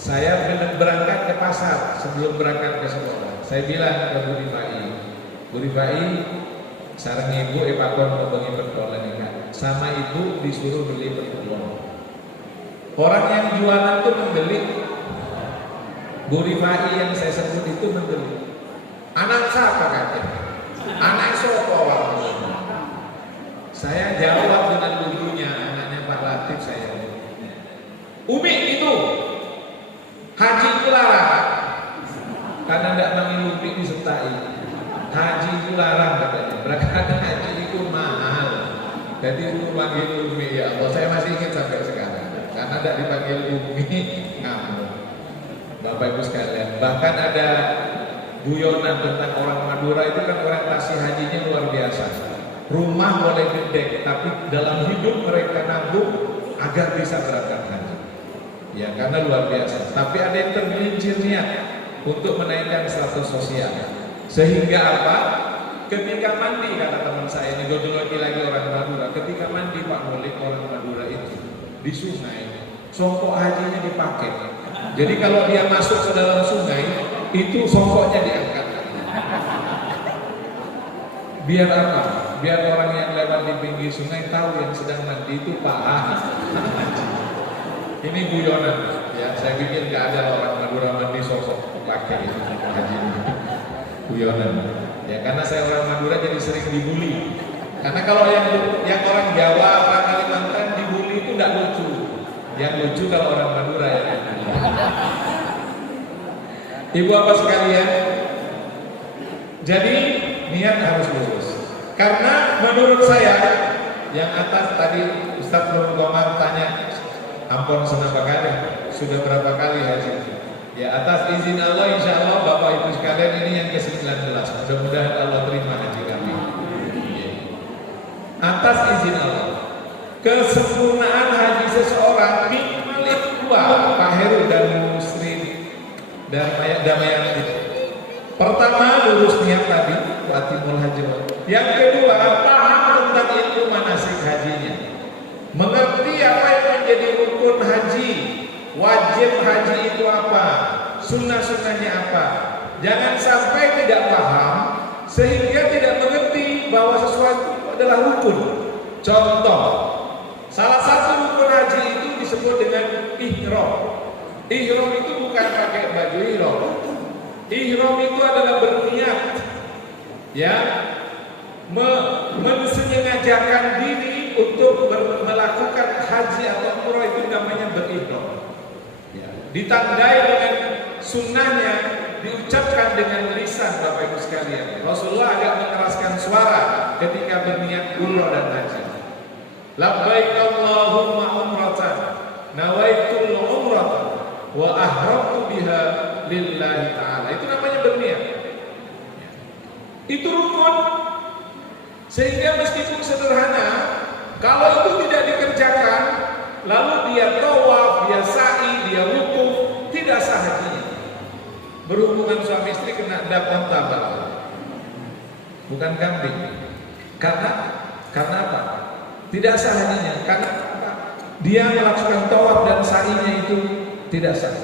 Saya berangkat ke pasar sebelum berangkat ke sekolah. Saya bilang ke Bu Rifai, sarang ibu pakon mau bagi pertolongan ikan. Sama ibu disuruh beli pertolongan. Orang yang jualan itu membeli. Bu Rifai yang saya sebut itu membeli. Anak siapa katanya? Anak sopo waktu. Saya jawab dengan lucunya, anaknya Pak Latif saya. Umi itu haji itu larang karena tidak manggil Umi disertai. Haji itu larang katanya, berangkat haji itu mahal. Jadi suruh panggil Umi, ya Allah, saya masih ingat sampai sekarang. Karena tidak dipanggil Umi, ngamuk. Bapak Ibu sekalian, bahkan ada guyonan tentang orang Madura itu kan orientasi hajinya luar biasa. Rumah boleh gede, tapi dalam hidup mereka nabung agar bisa berangkat haji. Ya karena luar biasa. Tapi ada yang tergelincir niat untuk menaikkan status sosial. Sehingga apa? Ketika mandi, kata teman saya ini, lagi orang Madura, ketika mandi Pak Mulik orang Madura itu di sungai, songkok hajinya dipakai. Jadi kalau dia masuk ke dalam sungai, itu songkoknya diangkat. Biar apa? Biar orang yang lewat di pinggir sungai tahu yang sedang mandi itu Pak Haji. Ini guyonan, ya. Saya pikir nggak ada orang Madura mandi songkok pakai itu haji. Guyonan, ya karena saya orang Madura jadi sering dibully. Karena kalau yang orang Jawa, orang Kalimantan dibully itu tidak lucu. Yang lucu kalau orang Madura ya. Ibu apa sekalian, jadi niat harus lurus. Karena menurut saya yang atas tadi Ustaz Nurul Umar tanya, ampun senapa kali, sudah berapa kali haji? Ya, atas izin Allah, insya Allah Bapak Ibu sekalian, ini yang ke-19. Mudah-mudahan Allah terima haji kami. Ya. Atas izin Allah, kesempurnaan haji seseorang minimal itu dua, Pak Heru dan Bu Sri dan Damayanti. Pertama, lurus niat tadi, watimul haji. Yang kedua, paham tentang ilmu manasik hajinya, mengerti apa yang menjadi rukun haji, wajib haji itu apa, sunnah-sunnahnya apa. Jangan sampai tidak paham sehingga tidak mengerti bahwa sesuatu itu adalah rukun. Contoh, salah satu rukun haji itu disebut dengan ihram. Ihram itu bukan pakai baju ihram. Ihram itu adalah berniat, ya, mensengajakan diri untuk melakukan haji atau umroh, itu namanya berihram. Ya. Ditandai dengan sunnahnya, diucapkan dengan lisan, Bapak Ibu sekalian. Rasulullah agak mengeraskan suara ketika berniat umroh dan haji. Labbaik Allahumma umratan, nawaitul umratan, wa ahramtu biha lillahi ta'ala. Itu namanya berniat. Itu rukun. Sehingga meskipun sederhana, kalau itu tidak dikerjakan, lalu dia tawaf, dia sa'i, dia wukuf, tidak sah hajinya. Berhubungan suami istri kena dapat tabak, bukan kambing. Karena apa? Tidak sah hajinya. Karena apa? Dia melakukan tawaf dan sa'inya itu tidak sah.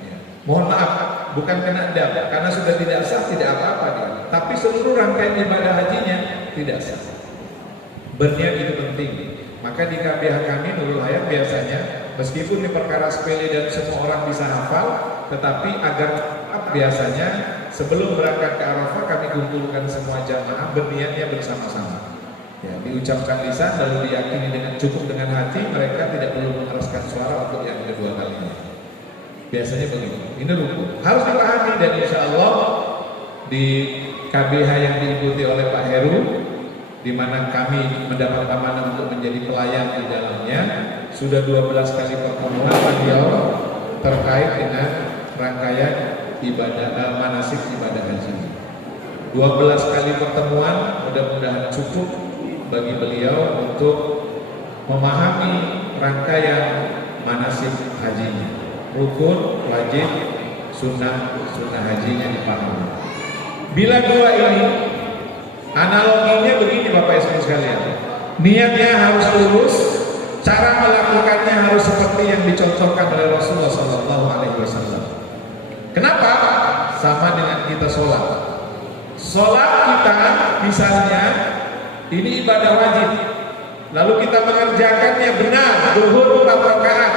Ya. Mohon maaf, bukan kena dapat, karena sudah tidak sah, tidak apa-apa dia. Tapi seluruh rangkaian ibadah hajinya tidak sah. Berniat itu penting. Maka di KBH kami Nurul Hayat biasanya, meskipun ini perkara sepele dan semua orang bisa hafal, tetapi agar biasanya sebelum berangkat ke Arafah kami kumpulkan semua jamaah berniatnya bersama-sama. Ya, diucapkan lisan lalu diyakini dengan cukup dengan hati, mereka tidak perlu mengeraskan suara untuk yang kedua kalinya. Biasanya begitu. Ini rukun. Harus dipahami, dan insya Allah di KBH yang diikuti oleh Pak Heru, di mana kami mendapat amanah untuk menjadi pelayan di dalamnya, sudah 12 kali pertemuan beliau terkait dengan rangkaian ibadah manasik ibadah haji. 12 kali pertemuan, mudah-mudahan cukup bagi beliau untuk memahami rangkaian manasik hajinya, rukun, wajib, sunnah hajinya dipahami. Bila dua ini, analoginya begini Bapak Ibu sekalian, niatnya harus lurus, cara melakukannya harus seperti yang dicontohkan oleh Rasulullah SAW. Kenapa? Sama dengan kita sholat. Sholat kita misalnya ini ibadah wajib, lalu kita mengerjakannya benar, zuhur 4 rakaat,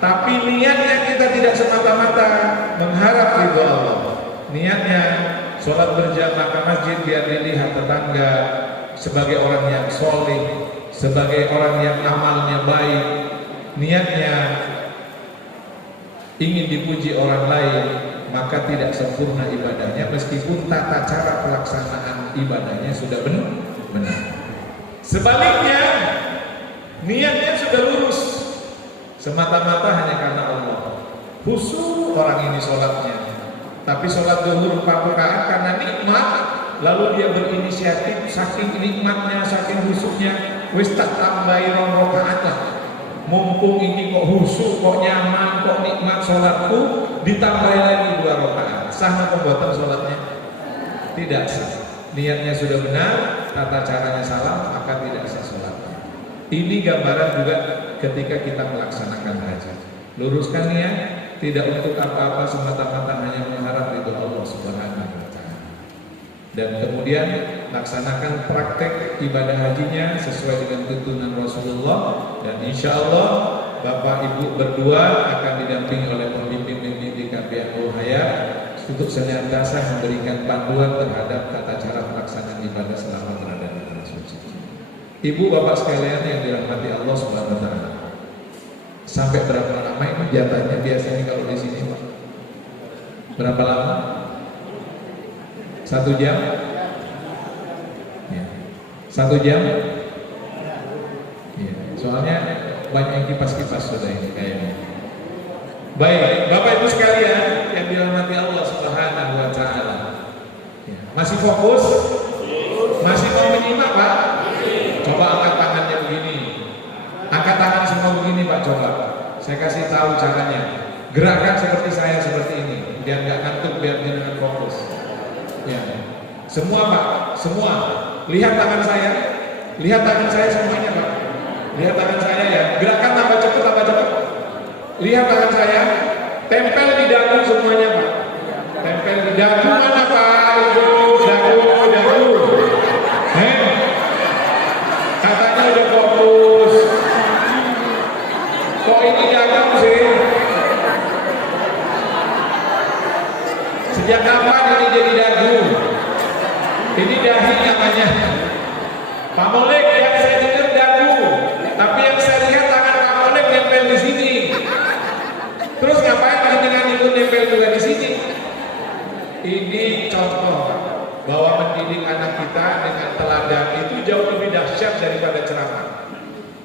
tapi niatnya kita tidak semata-mata mengharap ridho Allah. Niatnya sholat berjamaah ke masjid biar dilihat tetangga sebagai orang yang soleh, sebagai orang yang amalnya baik. Niatnya ingin dipuji orang lain, maka tidak sempurna ibadahnya meskipun tata cara pelaksanaan ibadahnya sudah benar. Sebaliknya, niatnya sudah lurus, semata-mata hanya karena Allah. Khusyuk orang ini sholatnya, tapi sholat zuhur 4 rakaat karena nikmat, lalu dia berinisiatif saking nikmatnya, saking khusyuknya, wis tak tambahi 2 rakaat lah. Mumpung ini kok khusyuk, kok nyaman, kok nikmat sholatku, ditambahi lagi 2 rakaat. Sah atau pembuatan sholatnya? Tidak sah. Niatnya sudah benar, tata caranya salah, maka tidak sah sholatnya. Ini gambaran juga ketika kita melaksanakan haji. Luruskan niat, tidak untuk apa-apa, semata-mata hanya mengharap ridho Allah Subhanahu wa Ta'ala. Dan kemudian laksanakan praktek ibadah hajinya sesuai dengan tuntunan Rasulullah, dan insya Allah Bapak Ibu berdua akan didampingi oleh pembimbing-pembimbing di KBH Nurul Hayat untuk senantiasa memberikan panduan terhadap tata cara pelaksanaan ibadah selama berada di tanah suci. Ibu bapak sekalian yang dirahmati Allah Subhanahu wa Ta'ala, sampai berapa lama ini jatahnya biasanya kalau di sini Pak? Berapa lama? 1 jam? Ya. 1 jam? Ya. Soalnya banyak yang kipas-kipas sudah ini kayaknya. Baik, Bapak Ibu sekalian fokus? Masih mau menyimak Pak? Coba angkat tangannya begini. Angkat tangan semua begini Pak, coba. Saya kasih tahu caranya. Gerakan seperti saya seperti ini, biar nggak ngantuk, biar dengan fokus. Ya. Semua Pak, semua. Lihat tangan saya. Lihat tangan saya semuanya Pak. Lihat tangan saya ya. Gerakan tambah cepat, tambah cepat. Lihat tangan saya. Tempel di dagu semuanya Pak. Tempel di dagu mana Pak? Dagu. Katanya udah fokus. Kok ini dagang sih? Sejak kapan ini jadi dagu? Ini dahi namanya. Pak Molek yang saya dengar dagu, tapi yang saya lihat tangan Pak Molek nempel di sini. Terus ngapain dengan ikut nempel juga di sini? Ini contoh bahwa mendidik anak kita dengan teladan itu jauh lebih dahsyat daripada ceramah.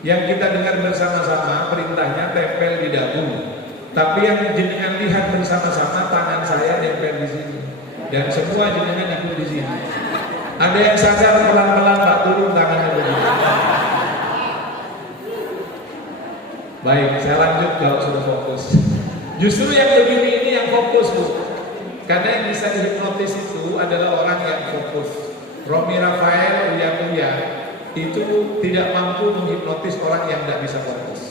Yang kita dengar bersama-sama perintahnya tempel di dagu, tapi yang jenengan lihat bersama-sama tangan saya nempel di sini, dan semua jenengan ikut di sini. Ada yang sadar pelan-pelan Pak, turun tangannya begini. Baik, saya lanjut kalau sudah fokus. Justru yang begini ini yang fokus Bu. Karena yang bisa dihipnotis itu adalah orang yang fokus. Romi Rafael Uya itu tidak mampu menghipnotis orang yang tidak bisa fokus.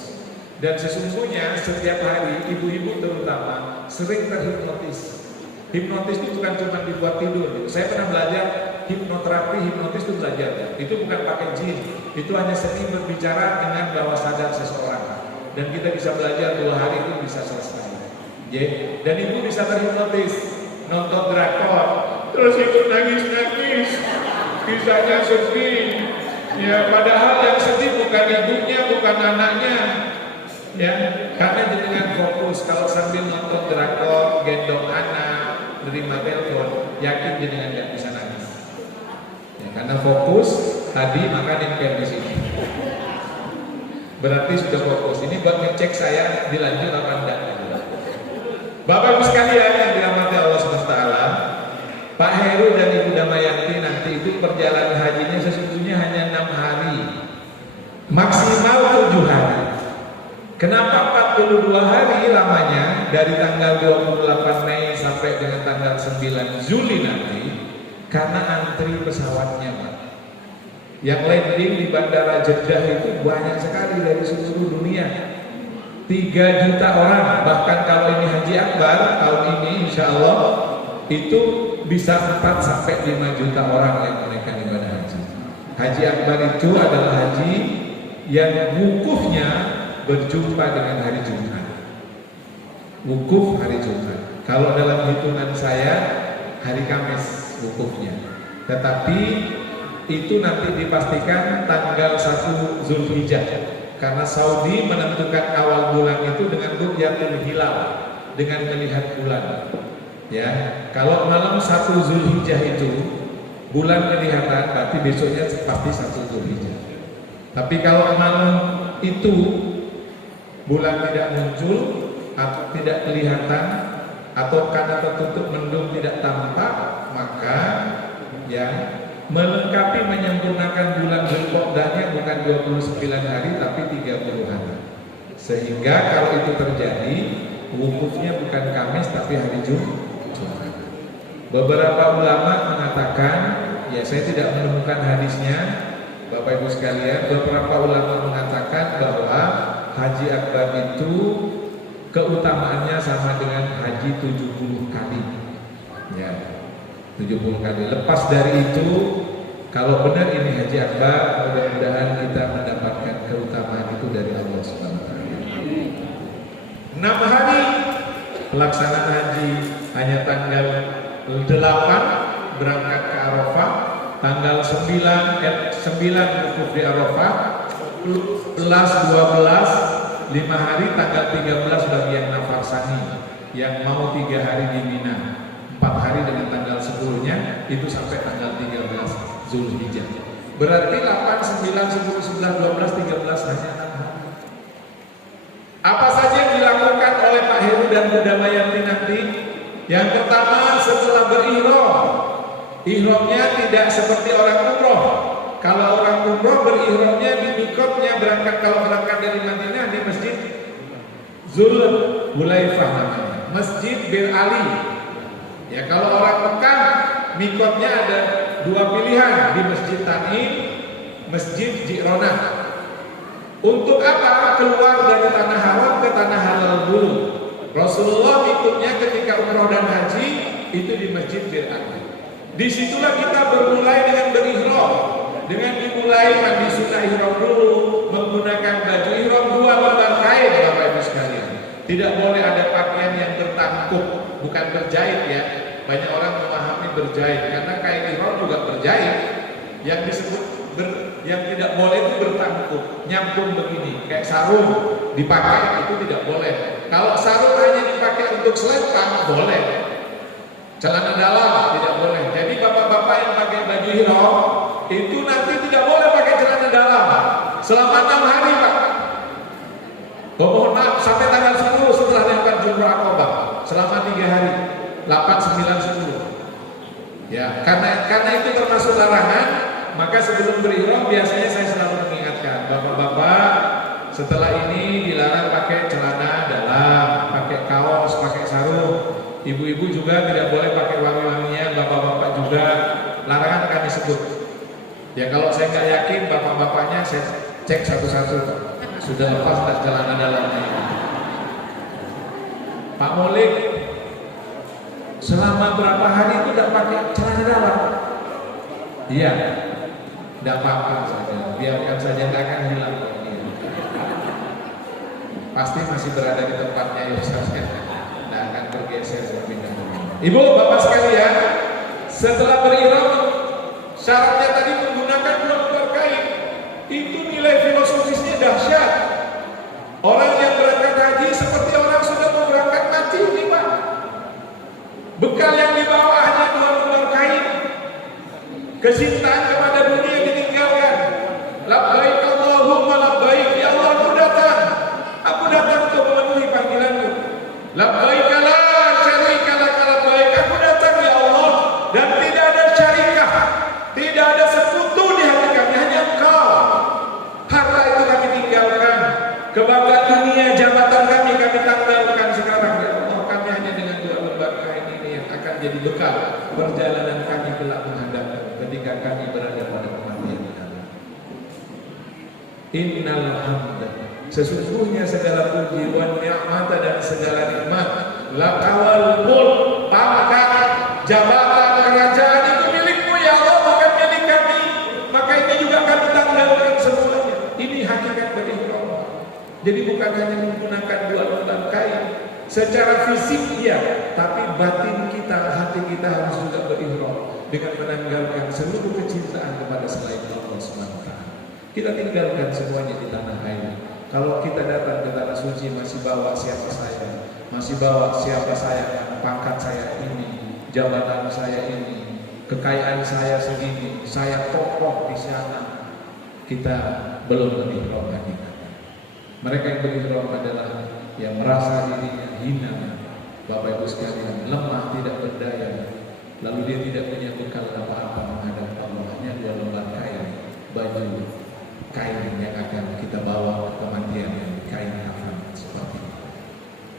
Dan sesungguhnya setiap hari ibu-ibu terutama sering terhipnotis. Hipnotis itu bukan cuma dibuat tidur. Saya pernah belajar hipnoterapi, hipnotis itu belajar. Itu bukan pakai jin. Itu hanya seni berbicara dengan bawah sadar seseorang. Dan kita bisa belajar 2 hari itu bisa selesai. Dan ibu bisa terhipnotis. Nonton drakor, terus ikut nangis-nangis, kisahnya sedih. Ya, padahal yang sedih bukan ibunya, bukan anaknya. Ya, karena dengan fokus. Kalau sambil nonton drakor, gendong anak, terima telepon, yakin jenengan nggak bisa nangis. Ya, karena fokus tadi maka nempel di sini. Berarti sudah fokus. Ini buat ngecek saya dilanjut apa enggak. Bapak Ibu sekalian yang dirahmati Allah SWT, Pak Heru dan Ibu Damayanti nanti itu perjalanan hajinya sesungguhnya hanya 6 hari, maksimal 7 hari. Kenapa 42 hari lamanya dari tanggal 28 Mei sampai dengan tanggal 9 Juli nanti? Karena antri pesawatnya Pak. Yang landing di Bandara Jeddah itu banyak sekali dari seluruh dunia. 3 juta orang, bahkan kalau ini Haji Akbar tahun ini insya Allah itu bisa 4 sampai 5 juta orang yang menunaikan ibadah haji. Haji Akbar itu adalah haji yang wukufnya berjumpa dengan hari Jumat. Wukuf hari Jumat. Kalau dalam hitungan saya hari Kamis wukufnya. Tetapi itu nanti dipastikan tanggal 1 Zulhijjah. Karena Saudi menentukan awal bulan itu dengan ru'yatul hilal, dengan melihat bulan. Ya, kalau malam 1 Zulhijjah itu bulan kelihatan, berarti besoknya pasti 1 Zulhijjah. Tapi kalau malam itu bulan tidak muncul atau tidak kelihatan atau karena tertutup mendung tidak tampak, maka ya melengkapi menyempurnakan bulan Zulqa'dahnya bukan 29 hari tapi 30 hari. Sehingga kalau itu terjadi wukufnya bukan Kamis tapi hari Jumat. Beberapa ulama mengatakan, ya saya tidak menemukan hadisnya, Bapak Ibu sekalian, beberapa ulama mengatakan bahwa Haji Akbar itu keutamaannya sama dengan haji 70 kali. Ya. 70 kali. Lepas dari itu, kalau benar ini Haji Akbar, mudah-mudahan kita mendapatkan keutamaan itu dari Allah SWT. 6 hari pelaksanaan haji, hanya tanggal 8 berangkat ke Arafah, tanggal 9 wukuf di Arafah, 11, 12, 5 hari, tanggal 13 bagian Nafarsani yang mau 3 hari di Mina. 4 hari dengan tanggal 10-nya itu sampai tanggal 13 Zulhijjah. Berarti 8, 9, 10, 11, 12, 13 hanya 6 hari. Apa saja yang dilakukan oleh Pak Heru dan Bu Damayanti nanti? Yang pertama setelah berihram Ihramnya tidak seperti orang umroh. Kalau orang umroh berihramnya di mikotnya, kalau berangkat dari Madinah di Masjid Zulhulaifah namanya, Masjid Bir Ali. Ya, kalau orang Mekah mikotnya ada dua pilihan, di Masjid Tanim, Masjid Ji'ronah. Untuk apa? Keluar dari tanah haram ke tanah halal dulu. Rasulullah mikotnya ketika umroh dan haji itu di Masjid Bir Ali. Disitulah kita bermulai dengan berihram, dengan dimulai mandi sunnah ihram dulu, menggunakan baju ihram 2 lembar kain, Bapak Ibu sekalian. Tidak boleh ada pakaian yang bertangkup, bukan berjahit ya. Banyak orang memahami berjahit karena kain ihram juga berjahit. Yang disebut yang tidak boleh itu bertangkup, nyambung begini, kayak sarung dipakai itu tidak boleh. Kalau sarung hanya dipakai untuk selempang boleh. Celana dalam tidak boleh. Jadi bapak-bapak yang pakai baju ihram itu nanti tidak boleh pakai celana dalam selama 6 hari, Pak. Mohon maaf, sampai tanggal 10 setelah lempar jumrah Aqabah, selama 3 hari, 8, 9, 10. Ya, karena itu termasuk larangan, maka sebelum berihram biasanya saya selalu mengingatkan bapak-bapak, setelah ini dilarang pakai celana dalam, pakai kaos, pakai sarung. Ibu-ibu juga tidak boleh pakai wangi-wangian, bapak-bapak juga larangan kami sebut. Ya kalau saya nggak yakin bapak-bapaknya saya cek satu-satu, sudah lepas tak celana dalamnya. Pak Molik selama berapa hari itu tidak pakai celana dalam? Iya, tidak apa-apa saja, biarkan saja, nggak akan hilang. Pasti masih berada di tempatnya ya Ustaz. Akan bergeser sepindah. Ibu, bapak sekalian, setelah berihram, syaratnya tadi menggunakan 2 lembar kain. Itu nilai filosofisnya dahsyat. Orang yang berangkat haji seperti orang sudah mau berangkat haji, ini Pak. Bekal yang dibawa hanya 2 lembar kain. Kecintaan kepada dunia ditinggalkan. Labbaik Allahumma labbaik, ya Allah aku datang untuk memenuhi panggilanmu. Labbaik la syarika lak, labbaik, aku datang ya Allah, dan tidak ada syarikah, tidak ada sekutu di hati kami, hanya Engkau. Harta itu kami tinggalkan, kebanggaan dunia, jabatan kami tanggalkan sekarang ya Allah. Kami hanya dengan 2 lembar kain ini yang akan jadi bekal perjalanan kami kelak menghadap ketika kami berada pada kematian kami. Innal hamda, sesungguhnya segala puji wa ni'mat dan segala nikmat, lakawal mulk, pangkat, jabatan, kerajaan itu milikmu ya Allah, bukan milik kami. Maka ini juga kami tanggalkan semuanya. Ini hakikat berihram. Jadi bukan hanya menggunakan 2 lembar kain secara fisik ya, tapi batin kita, hati kita harus juga berihram dengan menanggalkan seluruh kecintaan kepada selain Allah SWT. Kita tinggalkan semuanya di tanah air. Kalau kita datang ke tanah suci masih bawa siapa saya, masih bawa siapa saya, pangkat saya ini, jabatan saya ini, kekayaan saya segini, saya tokoh di sana, kita belum berihram hakikat. Mereka yang berihram adalah yang merasa dirinya hina, Bapak Ibu sekalian, lemah, tidak berdaya, lalu dia tidak punya bekal apa-apa menghadap Allah, hanya 2 lembar kain, baju kain yang akan kita bawa ke kematian, kain kafan seperti itu.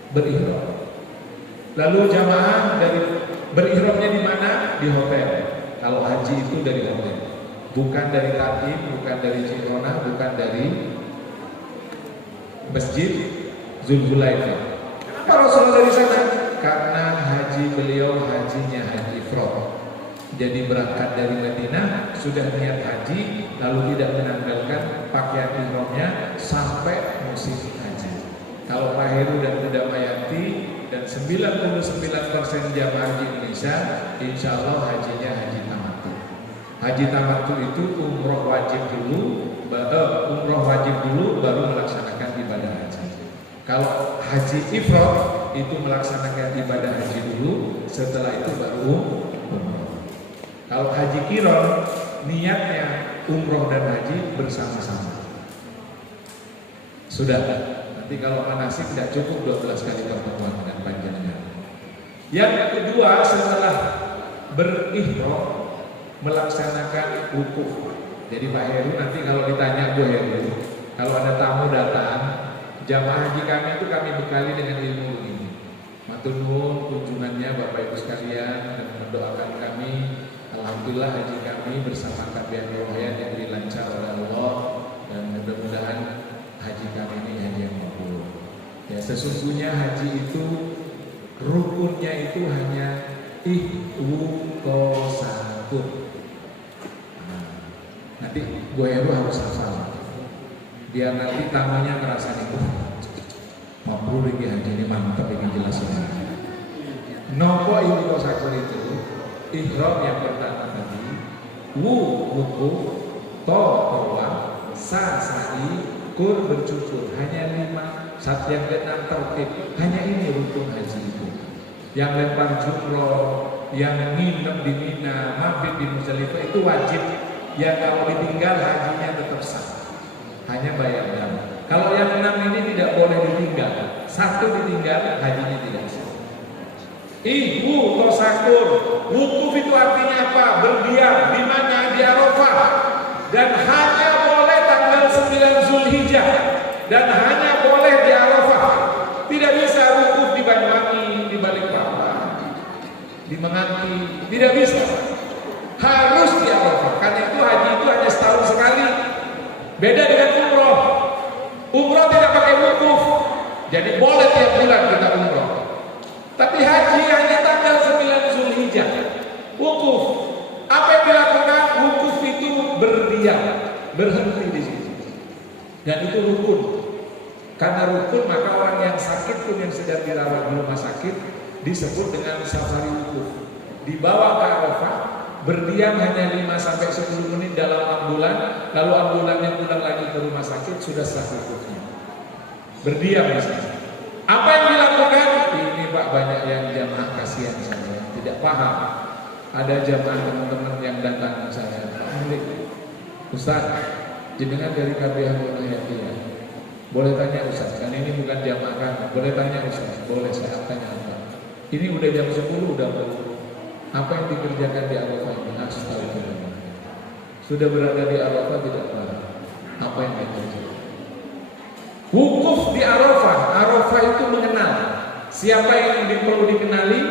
Berihram. Lalu jamaah dari berihramnya di mana? Di hotel. Kalau haji itu dari hotel, bukan dari Tatim, bukan dari Ji'ronah, bukan dari Masjid Zulhulaifah. Kenapa Rasulullah dari sana? Karena haji beliau hajinya haji ifrad. Jadi berangkat dari Madinah sudah niat haji, lalu tidak menanggalkan pakaian ihramnya sampai musim haji. Kalau Pak Heru dan Bunda Mayanti dan 99% jamaah haji Indonesia, insya Allah hajinya haji tamattu. Haji tamattu itu umroh wajib dulu, baru melaksanakan ibadah haji. Kalau haji ifrad itu melaksanakan ibadah haji dulu, setelah itu baru umroh. Kalau haji qiron niatnya umroh dan haji bersama-sama. Sudah. Nanti kalau manasik tidak cukup 12 kali pertemuan dan panjangnya. Yang kedua setelah berihram melaksanakan wukuf. Jadi Pak Heru nanti kalau ditanya Bu Heru, kalau ada tamu datang, jamaah haji kami itu kami bekali dengan ilmu ini. Matur nuwun kunjungannya Bapak Ibu sekalian dan mendoakan kami. Alhamdulillah haji kami bersama Kabian Rohayat diberi lancar oleh Allah dan mudah-mudahan haji kami ini haji yang makbul. Ya, sesungguhnya haji itu rukunnya itu hanya ikhwasatun. Nanti gue harus hafal biar nanti tamunya merasa itu makbul lagi haji ini, mantap ini jelasnya. Nopo ikhwasatun itu ihram yang pertama tadi, wukuf, to tawaf, sa sa'i, kur bercukur, hanya 5. Saat yang ke-6 tertib, hanya ini rukun haji itu. Yang lempar jumroh, yang nginep di Mina, mabit di Musdalifah itu wajib. Yang kalau ditinggal hajinya tetap sah, hanya bayar dam. Kalau yang 6 ini tidak boleh ditinggal, 1 ditinggal hajinya tidak sah. Ibu tosakur, wukuf itu artinya apa? Berdiam di mana? Di Arafah. Dan hanya boleh tanggal 9 Zulhijjah. Dan hanya boleh di Arafah. Tidak bisa wukuf di Banyuwangi, di Balikpapan, di Menganti, tidak bisa. Harus di Arafah. Karena itu haji itu hanya setahun sekali. Beda dengan umroh. Umroh tidak pakai wukuf. Jadi boleh tiap bulan kita umroh. Tapi haji hanya tanggal 9 Zulhijjah. Wukuf. Apa yang dilakukan? Wukuf itu berdiam, berhenti di situ. Dan itu rukun. Karena rukun maka orang yang sakit pun yang sedang dirawat di rumah sakit disebut dengan safari wukuf. Dibawa ke Arafah, berdiam hanya 5-10 menit dalam ambulan, lalu ambulannya pulang lagi ke rumah sakit, sudah sah wukufnya. Berdiam di situ. Apa yang dilakukan? Ini Pak, banyak yang jamaah kasihan saya tidak paham. Ada jamaah teman-teman yang datang saya, Pak Mulik, Ustaz, jenengan dari KBH Rohayat ya. Boleh tanya Ustaz, kan ini bukan jamaah kan? Boleh tanya Ustaz, boleh saya tanya apa? Ini udah jam 10 udah baru. Apa yang dikerjakan di Arafah ini? Astagfirullah. Sudah berada di Arafah tidak paham apa yang dikerjakan. Wukuf di Arafah. Arafah itu mengenal. Siapa yang perlu dikenali?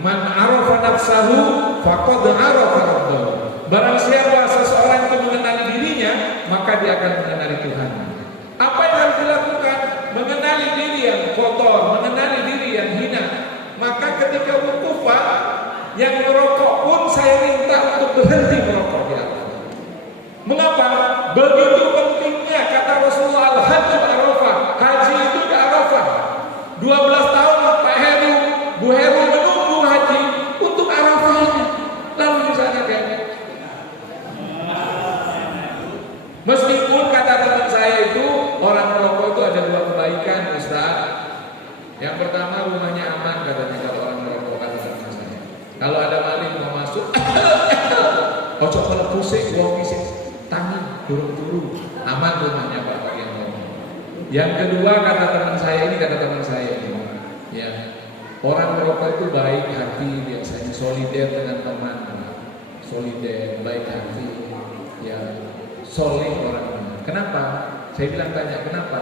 Man arafa nafsahu faqad arafa rabbahu. Barang siapa seseorang itu mengenali dirinya, maka dia akan mengenali Tuhan. Apa yang harus dilakukan? Mengenali diri yang kotor, mengenali diri yang hina. Maka ketika wukuf, Pak, yang merokok pun saya minta untuk berhenti merokok di Arafah. Mengapa? Begitu pentingnya kata Rasulullah al-hajj Arafah. Haji itu di Arafah. 12 tahun Pak Heru, Bu Heru menunggu haji untuk Arafah ini. Lalu di sana kan. Meskipun kata teman saya itu orang merokok itu ada 2 kebaikan, Ustaz. Yang pertama rumahnya aman katanya kalau orang merokok, kata teman saya. Kalau ada maling mau masuk, ojo kalau pusing, wong pisik tangan turun-turun, aman rumahnya Bapak yang ngomong. Yang kedua kata teman saya ini, ya, orang merokok itu baik hati biasanya, solider dengan teman, solider, baik hati, ya, soleh orangnya. Kenapa? Saya bilang tanya kenapa?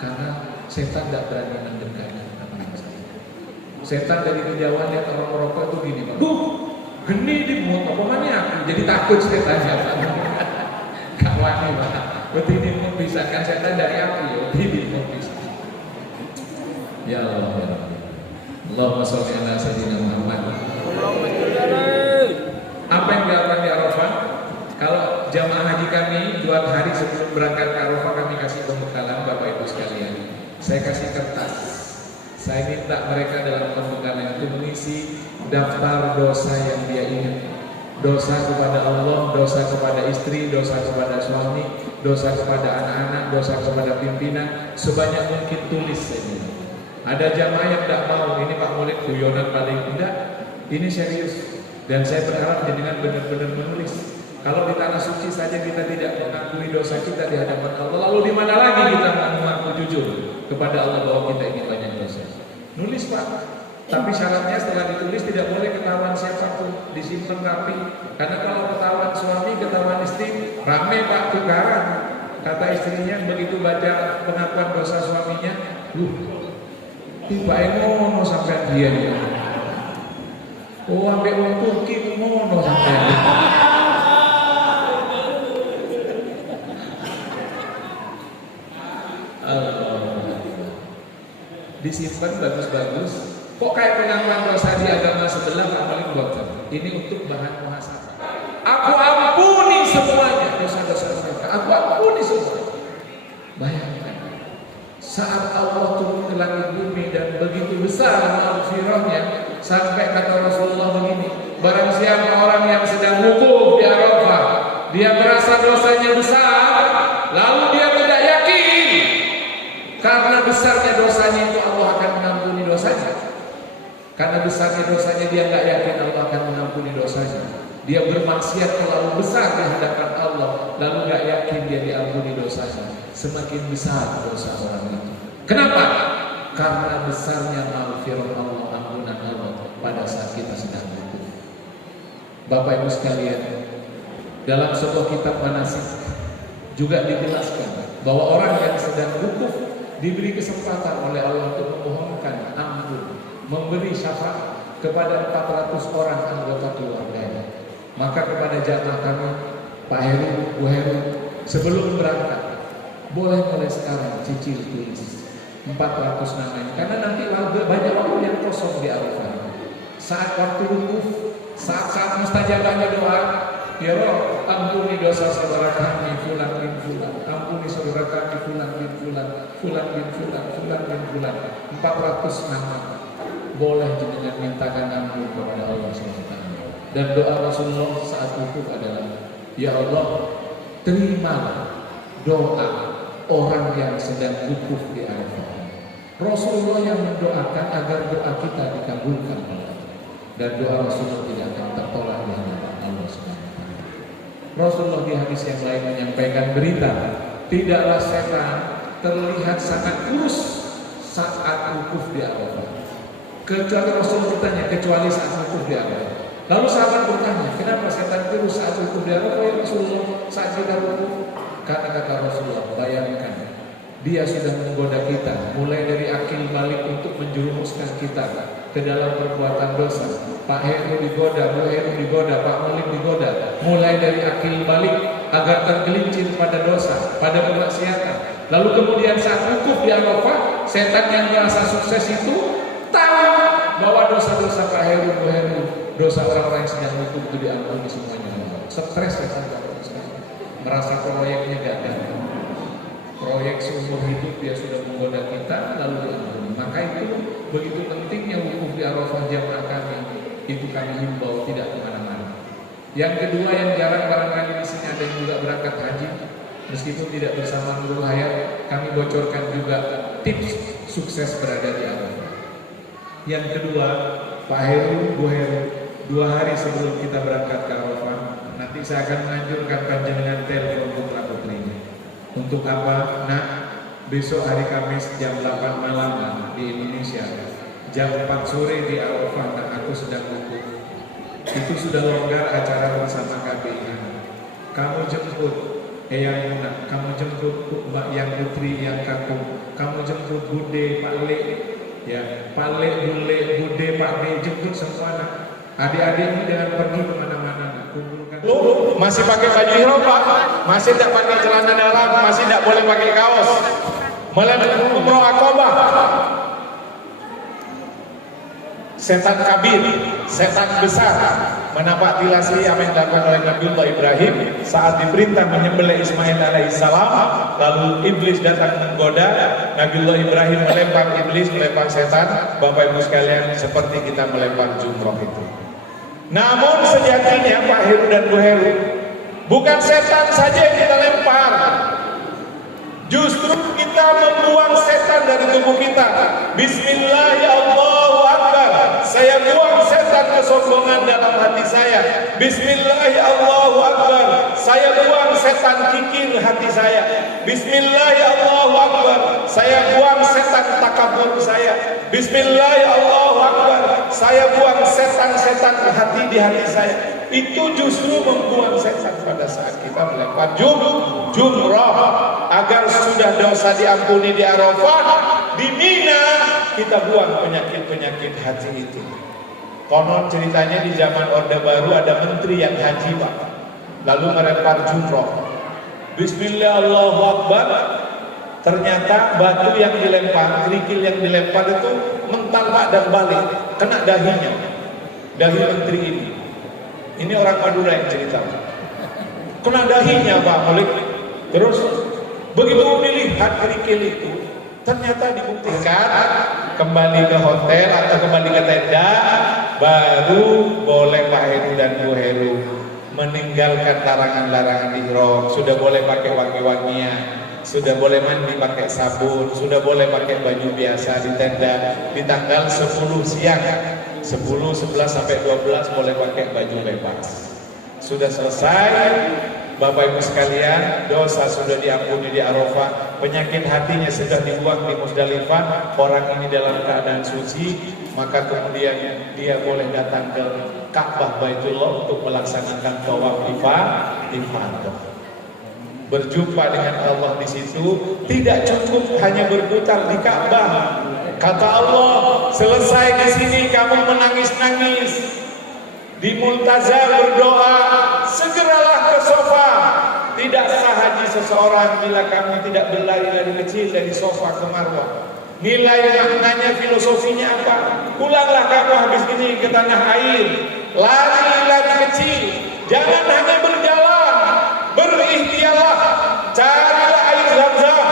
Karena setan tidak berani mendekat. Setan dari kejauhan lihat orang merokok itu gini, Pak. Geni di mulut apa mana aku? Jadi takut setannya, Pak. Kawan nih, Pak. Berarti ini memisahkan setan dari api, ya. Ini memisahkan. Ya Allah, ya Rabbi. Allahumma sholli ala sayyidina Muhammad. Apa yang dilakukan di Arafah? Kalau jamaah haji kami 2 hari sebelum berangkat ke Arafah kami kasih pembekalan Bapak Ibu sekalian. Saya kasih kertas. Saya minta mereka dalam pembekalan itu mengisi daftar dosa yang dia ingat. Dosa kepada Allah, dosa kepada istri, dosa kepada suami, dosa kepada anak-anak, dosa kepada pimpinan, sebanyak mungkin tulis saja. Ada jamaah yang tidak mau, ini Pak Mulik guyonan paling tidak, ini serius. Dan saya berharap jenengan benar-benar menulis. Kalau di tanah suci saja kita tidak mengakui dosa kita di hadapan Allah, lalu di mana lagi kita mengaku jujur kepada Allah bahwa kita ini banyak dosa? Nulis Pak. Tapi syaratnya setelah ditulis tidak boleh ketahuan siapapun, disimpan rapi. Karena kalau ketahuan suami, ketahuan istri, rame Pak tukaran. Kata istrinya begitu baca pengakuan dosa suaminya, tiba ngono sampai dia. Oh, ambek wong Turki ngono sampai. Disimpan bagus-bagus. Kok kayak pengakuan dosa di agama sebelah paling buatan. Ini untuk bahan muhasabah. Aku ampuni semuanya dosa-dosa mereka. Aku ampuni semuanya. Bayangkan saat Allah turun ke langit bumi dan begitu besar maghfirahnya sampai kata Rasulullah begini, barang siapa orang yang sedang wukuf di Arafah, dia merasa dosanya besar, lalu dia tidak yakin karena besarnya dosanya itu Allah akan mengampuni dosanya. Karena besarnya dosanya dia nggak yakin Allah akan mengampuni dosanya. Dia bermaksiat terlalu besar di hadapan Allah, lalu nggak yakin dia diampuni dosanya. Semakin besar dosa orang itu. Kenapa? Karena besarnya maghfirah Allah, ampunan Allah pada saat kita sedang wukuf. Bapak Ibu sekalian, dalam sebuah kitab manasik juga dijelaskan bahwa orang yang sedang wukuf diberi kesempatan oleh Allah untuk memohonkan ampun, memberi syafaat kepada 400 orang anggota keluarganya. Maka kepada jamaah kami, Pak Heru, Bu Heru, sebelum berangkat, boleh mulai sekarang cicil tulis 400 namanya, karena nanti banyak waktu yang kosong di Arafah. Saat waktu wukuf, saat mustajabahnya doa, ya Rob, ampuni dosa saudara kami fulan bin fulan, ampuni saudara kami fulan bin fulan, fulan bin fulan, fulan bin fulan. 400 nama boleh jenengan mintakan ampun kepada Allah SWT. Dan doa Rasulullah saat wukuf adalah, ya Allah, terimalah doa orang yang sedang wukuf di Arafah. Rasulullah yang mendoakan agar doa kita dikabulkan oleh Allah. Dan doa Rasulullah tidak akan tertolak di hadapan Allah SWT. Rasulullah di hadis yang lain menyampaikan berita, tidaklah setan terlihat sangat kurus saat wukuf di Arafah. Kecuali Rasul bertanya, kecuali saat wukuf di Arafah. Lalu sahabat bertanya, kenapa setan kurus saat wukuf di Arafah ya Rasulullah, saat kita wukuf? Karena kata Rasulullah, bayangkan, dia sudah menggoda kita, mulai dari akil balik untuk menjerumuskan kita ke dalam perbuatan dosa. Pak Heru digoda, Bu Heru digoda, Pak Mulim digoda, mulai dari akil balik agar tergelincir pada dosa, pada kemaksiatan. Lalu kemudian saat wukuf di Arafah, setan yang merasa sukses itu tahu bahwa dosa-dosa Pak Heru, Bu Heru, dosa orang-orang yang sedang wukuf itu diampuni semuanya. Stres setan, merasa proyeknya gagal. Proyek seumur hidup dia sudah menggoda kita, lalu diampuni. Maka itu begitu pentingnya wukuf di Arafah jamaah kami. Itu kami himbau tidak kemana-mana. Yang kedua yang jarang barangkali di sini ada yang juga berangkat haji, meskipun tidak bersama Nurul Hayat, kami bocorkan juga tips sukses berada di Arafah. Yang kedua, Pak Heru, Bu Heru, 2 hari sebelum kita berangkat ke Arafah, nanti saya akan menganjurkan panjenengan telepon putra putrinya. Untuk apa? Nah, besok hari Kamis jam 8 malam di Indonesia, jam 4 sore di Arafah, dan aku sedang wukuf. Itu sudah longgar acara bersama KBI. Kamu jemput Eyang Muna, kamu jemput Mbak Yang Putri yang Kakung, kamu jemput Bude, Pak Le, ya, Pak Le, Bule, Bude, Pak Le, jemput semua anak. Adik-adik jangan pergi kemana-mana, kumpulkan. Masih pakai baju ihram Pak, masih tidak pakai celana dalam, masih tidak boleh pakai kaos. Melakukan umroh Aqabah. Setan kabir, setan besar menapak tilasi apa yang dilakukan oleh Nabiullah Ibrahim saat diperintah menyembelih Ismail alaihissalam. Lalu iblis datang menggoda Nabiullah Ibrahim, melempar iblis, melempar setan. Bapak Ibu sekalian, seperti kita melempar jumroh itu. Namun sejatinya Pak Heru dan Bu Heru, bukan setan saja yang kita lempar, justru kita membuang setan dari tubuh kita. Bismillah, ya Allahu Akbar, saya buang setan kesombongan dalam hati saya. Bismillah, ya Allahu Akbar, saya buang setan kikir hati saya. Bismillah, ya Allahu Akbar, saya buang setan takabur saya. Bismillah, ya Allahu Akbar, saya buang setan-setan hati di hati saya. Itu justru membuang setan pada saat kita melempar jumrah, agar sudah dosa diampuni di Arafah, di Mina kita buang penyakit-penyakit hati itu. Konon ceritanya di zaman Orde Baru ada menteri yang haji Pak, lalu melempar jumrah. Bismillah Allahu Akbar. Ternyata batu yang dilempar, kerikil yang dilempar itu mental Pak dan balik, kena dahinya, dahi menteri ini. Ini orang Madura yang cerita. Kena dahinya Pak Mulik. Terus begitu dilihat kerikil itu, ternyata dibuktikan kembali ke hotel atau kembali ke tenda, baru boleh Pak Heru dan Bu Heru meninggalkan larangan-larangan ihram. Sudah boleh pakai wangi-wangian, sudah boleh mandi pakai sabun, sudah boleh pakai baju biasa di tenda. Di tanggal 10 siang, 10, 11 sampai 12 boleh pakai baju bebas. Sudah selesai Bapak Ibu sekalian, dosa sudah diampuni di Arafah, penyakit hatinya sudah dibuang di Musdalifah. Orang ini dalam keadaan suci, maka kemudian dia boleh datang ke Ka'bah Baitullah untuk melaksanakan tawaf ifadah. Berjumpa dengan Allah di situ, tidak cukup hanya berputar di Ka'bah. Kata Allah, selesai di sini kamu menangis-nangis, di Multazam berdoa, segeralah ke sofa. Tidak sah haji seseorang bila kamu tidak berlari-lari kecil dari sofa ke Marwah. Nilai maknanya, filosofinya apa? Pulanglah kamu habis ini ke tanah air, lari-lari kecil, jangan hanya berjalan, berikhtiarlah, carilah air Zam-Zam,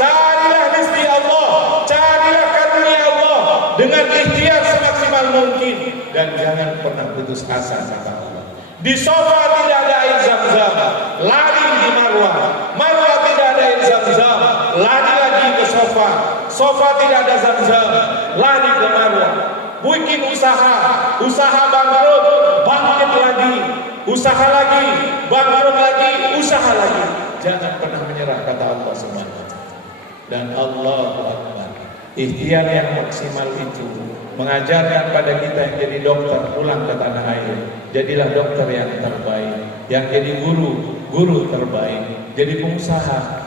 carilah rizki Allah, carilah karunia Allah dengan ikhtiar semaksimal mungkin, dan jangan pernah putus asa kata Allah. Di sofa tidak ada air Zam-Zam, lari di Marwah. Marwah tidak ada air Zam-Zam, lari lagi ke sofa. Sofa tidak ada Zam-Zam, lari ke Marwah. Bikin usaha bangkrut, bangkit lagi, usaha lagi, bangkrut lagi, usaha lagi. Jangan pernah menyerah kata Allah SWT. Dan Allahu Akbar, ikhtiar yang maksimal itu mengajarkan pada kita yang jadi dokter pulang ke tanah air, jadilah dokter yang terbaik, yang jadi guru terbaik, jadi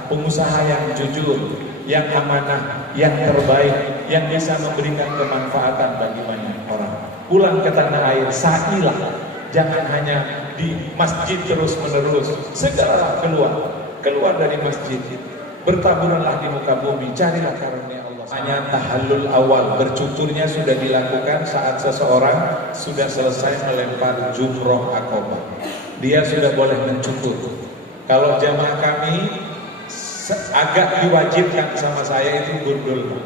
pengusaha yang jujur, yang amanah, yang terbaik, yang bisa memberikan kemanfaatan bagi banyak orang. Pulang ke tanah air, sa'ilah, jangan hanya di masjid terus menerus. Segeralah keluar dari masjid, bertaburanlah di muka bumi, carilah karunia Allah. Hanya tahallul awal, bercucurnya sudah dilakukan saat seseorang sudah selesai melempar jumroh akobah. Dia sudah boleh mencukur. Kalau jamaah kami agak diwajibkan sama saya itu gundul.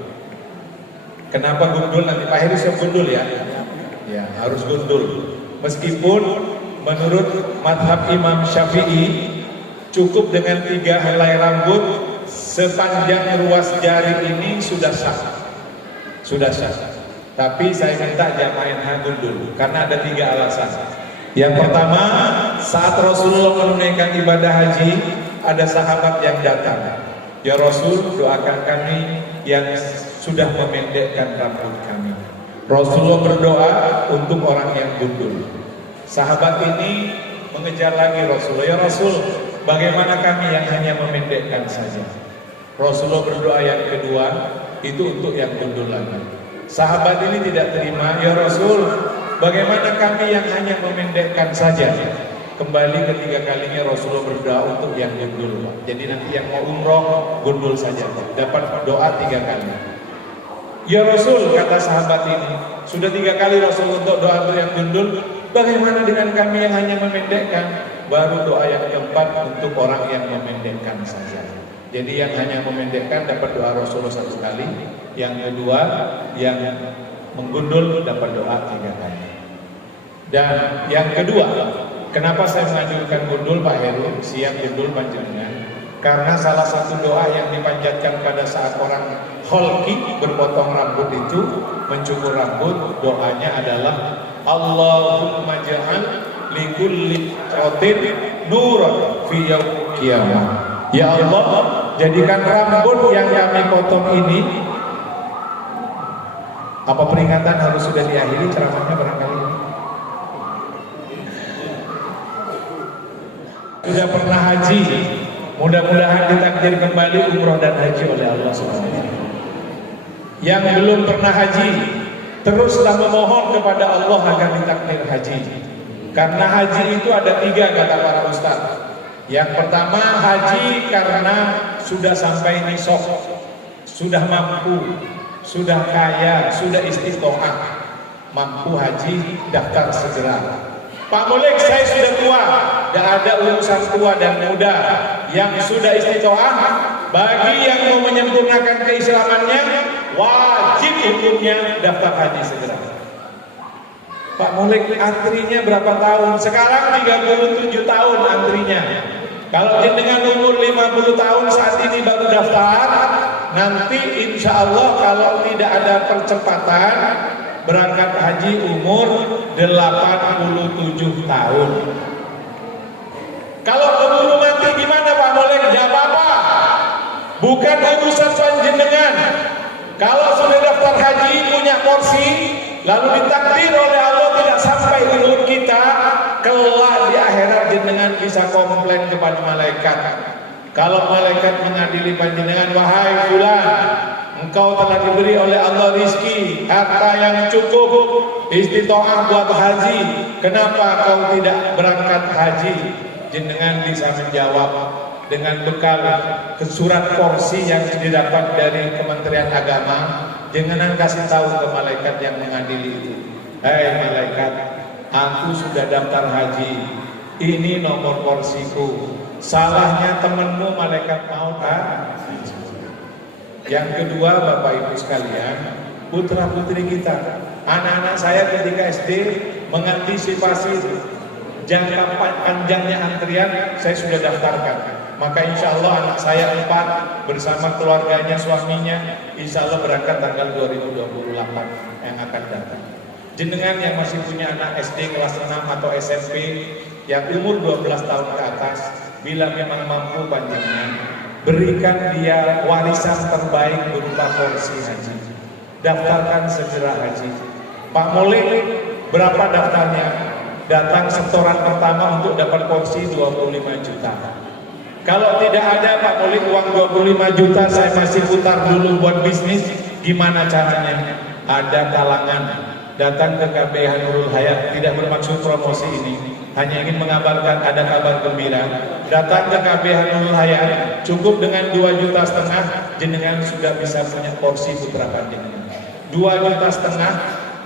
Kenapa gundul? Nanti Pak Heri saya gundul ya. Ya harus gundul. Meskipun menurut madhab Imam Syafi'i cukup dengan 3 helai rambut sepanjang ruas jari ini sudah sah. Tapi saya minta jamaah NH gundul karena ada 3 alasan. Yang pertama, saat Rasulullah menunaikan ibadah haji, ada sahabat yang datang. Ya Rasul, doakan kami yang sudah memendekkan rambut kami. Rasulullah berdoa untuk orang yang gundul. Sahabat ini mengejar lagi Rasulullah. Ya Rasul, bagaimana kami yang hanya memendekkan saja? Rasulullah berdoa yang kedua, itu untuk yang gundul lagi. Sahabat ini tidak terima. Ya Rasul, bagaimana kami yang hanya memendekkan saja? Kembali ketiga kalinya Rasulullah berdoa untuk yang gundul. Jadi nanti yang mau umroh gundul saja, dapat doa 3 kali. Ya Rasul, kata sahabat ini, sudah 3 kali Rasul untuk doa untuk yang gundul, bagaimana dengan kami yang hanya memendekkan? Baru doa yang keempat untuk orang yang memendekkan saja. Jadi yang hanya memendekkan dapat doa Rasulullah 1 kali, yang kedua yang menggundul dapat doa 3 kali. Dan yang kedua, kenapa saya menganjurkan gundul Pak Heru, siap gundul panjenengan? Karena salah satu doa yang dipanjatkan pada saat orang holki berpotong rambut itu, mencukur rambut, doanya adalah Allahumma ja'al likulli qatin nuran fi yaumil qiyamah. Ya Allah, jadikan rambut yang kami potong ini Apa peringatan harus sudah diakhiri ceramahnya barangkali? Sudah pernah haji, mudah-mudahan ditakdir kembali umroh dan haji oleh Allah SWT. Yang belum pernah haji, teruslah memohon kepada Allah agar ditakdir haji. Karena haji itu ada 3 kata para ustaz. Yang pertama, haji karena sudah sampai nisab, sudah mampu, sudah kaya, sudah istiqomah, mampu haji, daftar segera. Pak Mulik, saya sudah tua, tidak ada urusan tua dan muda. Yang sudah istiqomah, bagi yang mau menyempurnakan keislamannya, wajib hukumnya daftar haji segera. Pak Mulik, antrinya berapa tahun? Sekarang 37 tahun antrinya. Kalau jenengan umur 50 tahun saat ini baru daftar, nanti insya Allah kalau tidak ada percepatan, berangkat haji umur 87 tahun. Kalau keburu mati gimana Pak Mulik? Tidak apa-apa, bukan urusan panjenengan. Kalau sudah daftar haji, punya porsi, lalu ditakdir oleh Allah tidak sampai umur kita, kelak di akhirat jenengan bisa komplain kepada malaikat. Kalau malaikat mengadili panjenengan, wahai fulan, engkau telah diberi oleh Allah rizki, harta yang cukup, istiqomah buat haji, kenapa kau tidak berangkat haji? Jenengan bisa menjawab dengan bekal surat porsi yang didapat dari Kementerian Agama. Jenengan kasih tahu ke malaikat yang mengadili itu, hei malaikat, aku sudah daftar haji, ini nomor porsiku. Salahnya temenmu malaikat maut kan? Yang kedua, Bapak Ibu sekalian, putra putri kita, anak-anak saya ketika SD mengantisipasi jangka panjangnya antrian, saya sudah daftarkan. Maka insya Allah anak saya 4 bersama keluarganya, suaminya, insya Allah berangkat tanggal 2028 yang akan datang. Jenengan yang masih punya anak SD kelas 6 atau SMP yang umur 12 tahun ke atas, bila memang mampu panjenengan, berikan dia warisan terbaik berupa porsi haji. Daftarkan segera haji. Pak Mulik, berapa daftarnya? Datang setoran pertama untuk dapat porsi 25 juta. Kalau tidak ada Pak Mulik uang 25 juta, saya masih putar dulu buat bisnis, gimana caranya? Ada kalangan datang ke KBH Nurul Hayat, tidak bermaksud promosi ini, hanya ingin mengabarkan ada kabar gembira. Datang ke KBH Nurul Hayat, cukup dengan 2,5 juta, jenengan sudah bisa punya porsi putra panjenengan. 2,5 juta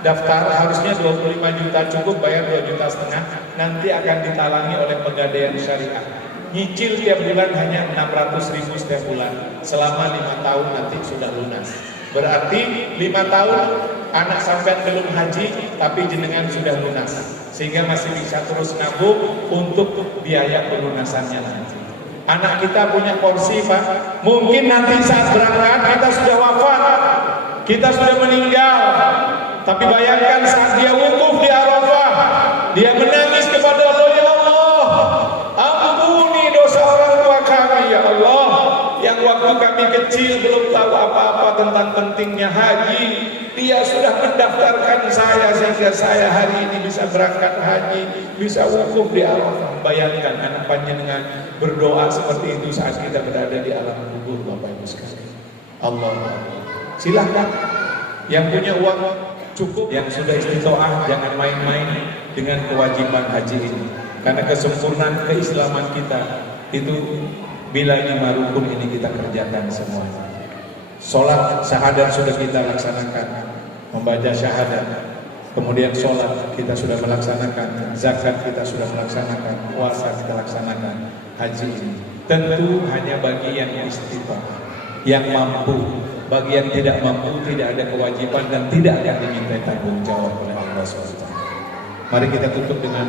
daftar, harusnya 25 juta, cukup bayar 2,5 juta, nanti akan ditalangi oleh Pegadaian Syariah. Nyicil tiap bulan hanya 600.000 setiap bulan, selama 5 tahun nanti sudah lunas. Berarti 5 tahun anak sampai belum haji, tapi jenengan sudah lunas, sehingga masih bisa terus nabung untuk biaya pelunasannya nanti. Anak kita punya porsi Pak, mungkin nanti saat berangkat kita sudah wafat, kita sudah meninggal, tapi bayangkan saat dia wukuf di Arafah, dia menangis kepada Allah, ya Allah, ampuni dosa orang tua kami ya Allah, yang waktu kami kecil belum tahu apa-apa tentang pentingnya haji, dia sudah mendaftarkan saya sehingga saya hari ini bisa berangkat haji, bisa wukuf di Arafah. Bayangkan anak panjenengan berdoa seperti itu saat kita berada di alam kubur, Bapak Ibu sekalian. Allah, silahkan yang punya uang cukup, yang sudah istiqomah, jangan main-main dengan kewajiban haji ini, karena kesempurnaan keislaman kita itu bila 5 rukun ini kita kerjakan semua. Sholat syahadat sudah kita laksanakan, membaca syahadat, kemudian sholat kita sudah melaksanakan, zakat kita sudah melaksanakan, puasa kita laksanakan, haji ini tentu hanya bagi yang istiqomah, yang mampu. Bagi yang tidak mampu, tidak ada kewajiban dan tidak akan diminta tanggung jawab oleh Allah SWT. Mari kita tutup dengan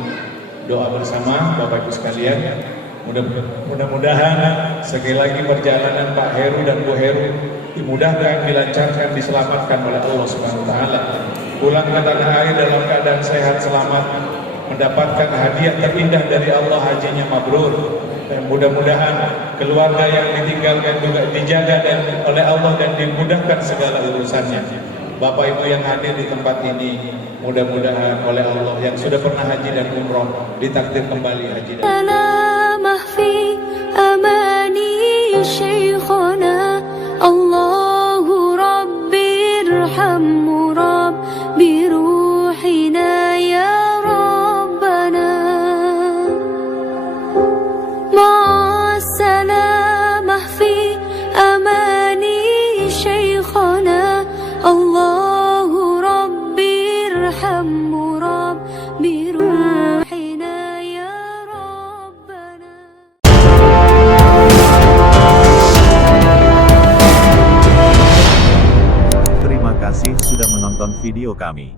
doa bersama Bapak Ibu sekalian. Mudah-mudahan sekali lagi perjalanan Pak Heru dan Bu Heru dimudahkan, dilancarkan, diselamatkan oleh Allah Subhanahu wa taala. Pulang ke tanah air dalam keadaan sehat selamat, mendapatkan hadiah terindah dari Allah, hajinya mabrur. Dan mudah-mudahan keluarga yang ditinggalkan juga dijaga oleh Allah dan dimudahkan segala urusannya. Bapak Ibu yang hadir di tempat ini, mudah-mudahan oleh Allah yang sudah pernah haji dan umroh ditakdir kembali haji dan سلامه في أماني شيخنا الله ربي ارحمه رب بروحنا يا ربنا مع السلامة في أماني شيخنا الله ربي ارحمه رب بروحنا يا ربنا. Terima kasih sudah menonton video kami.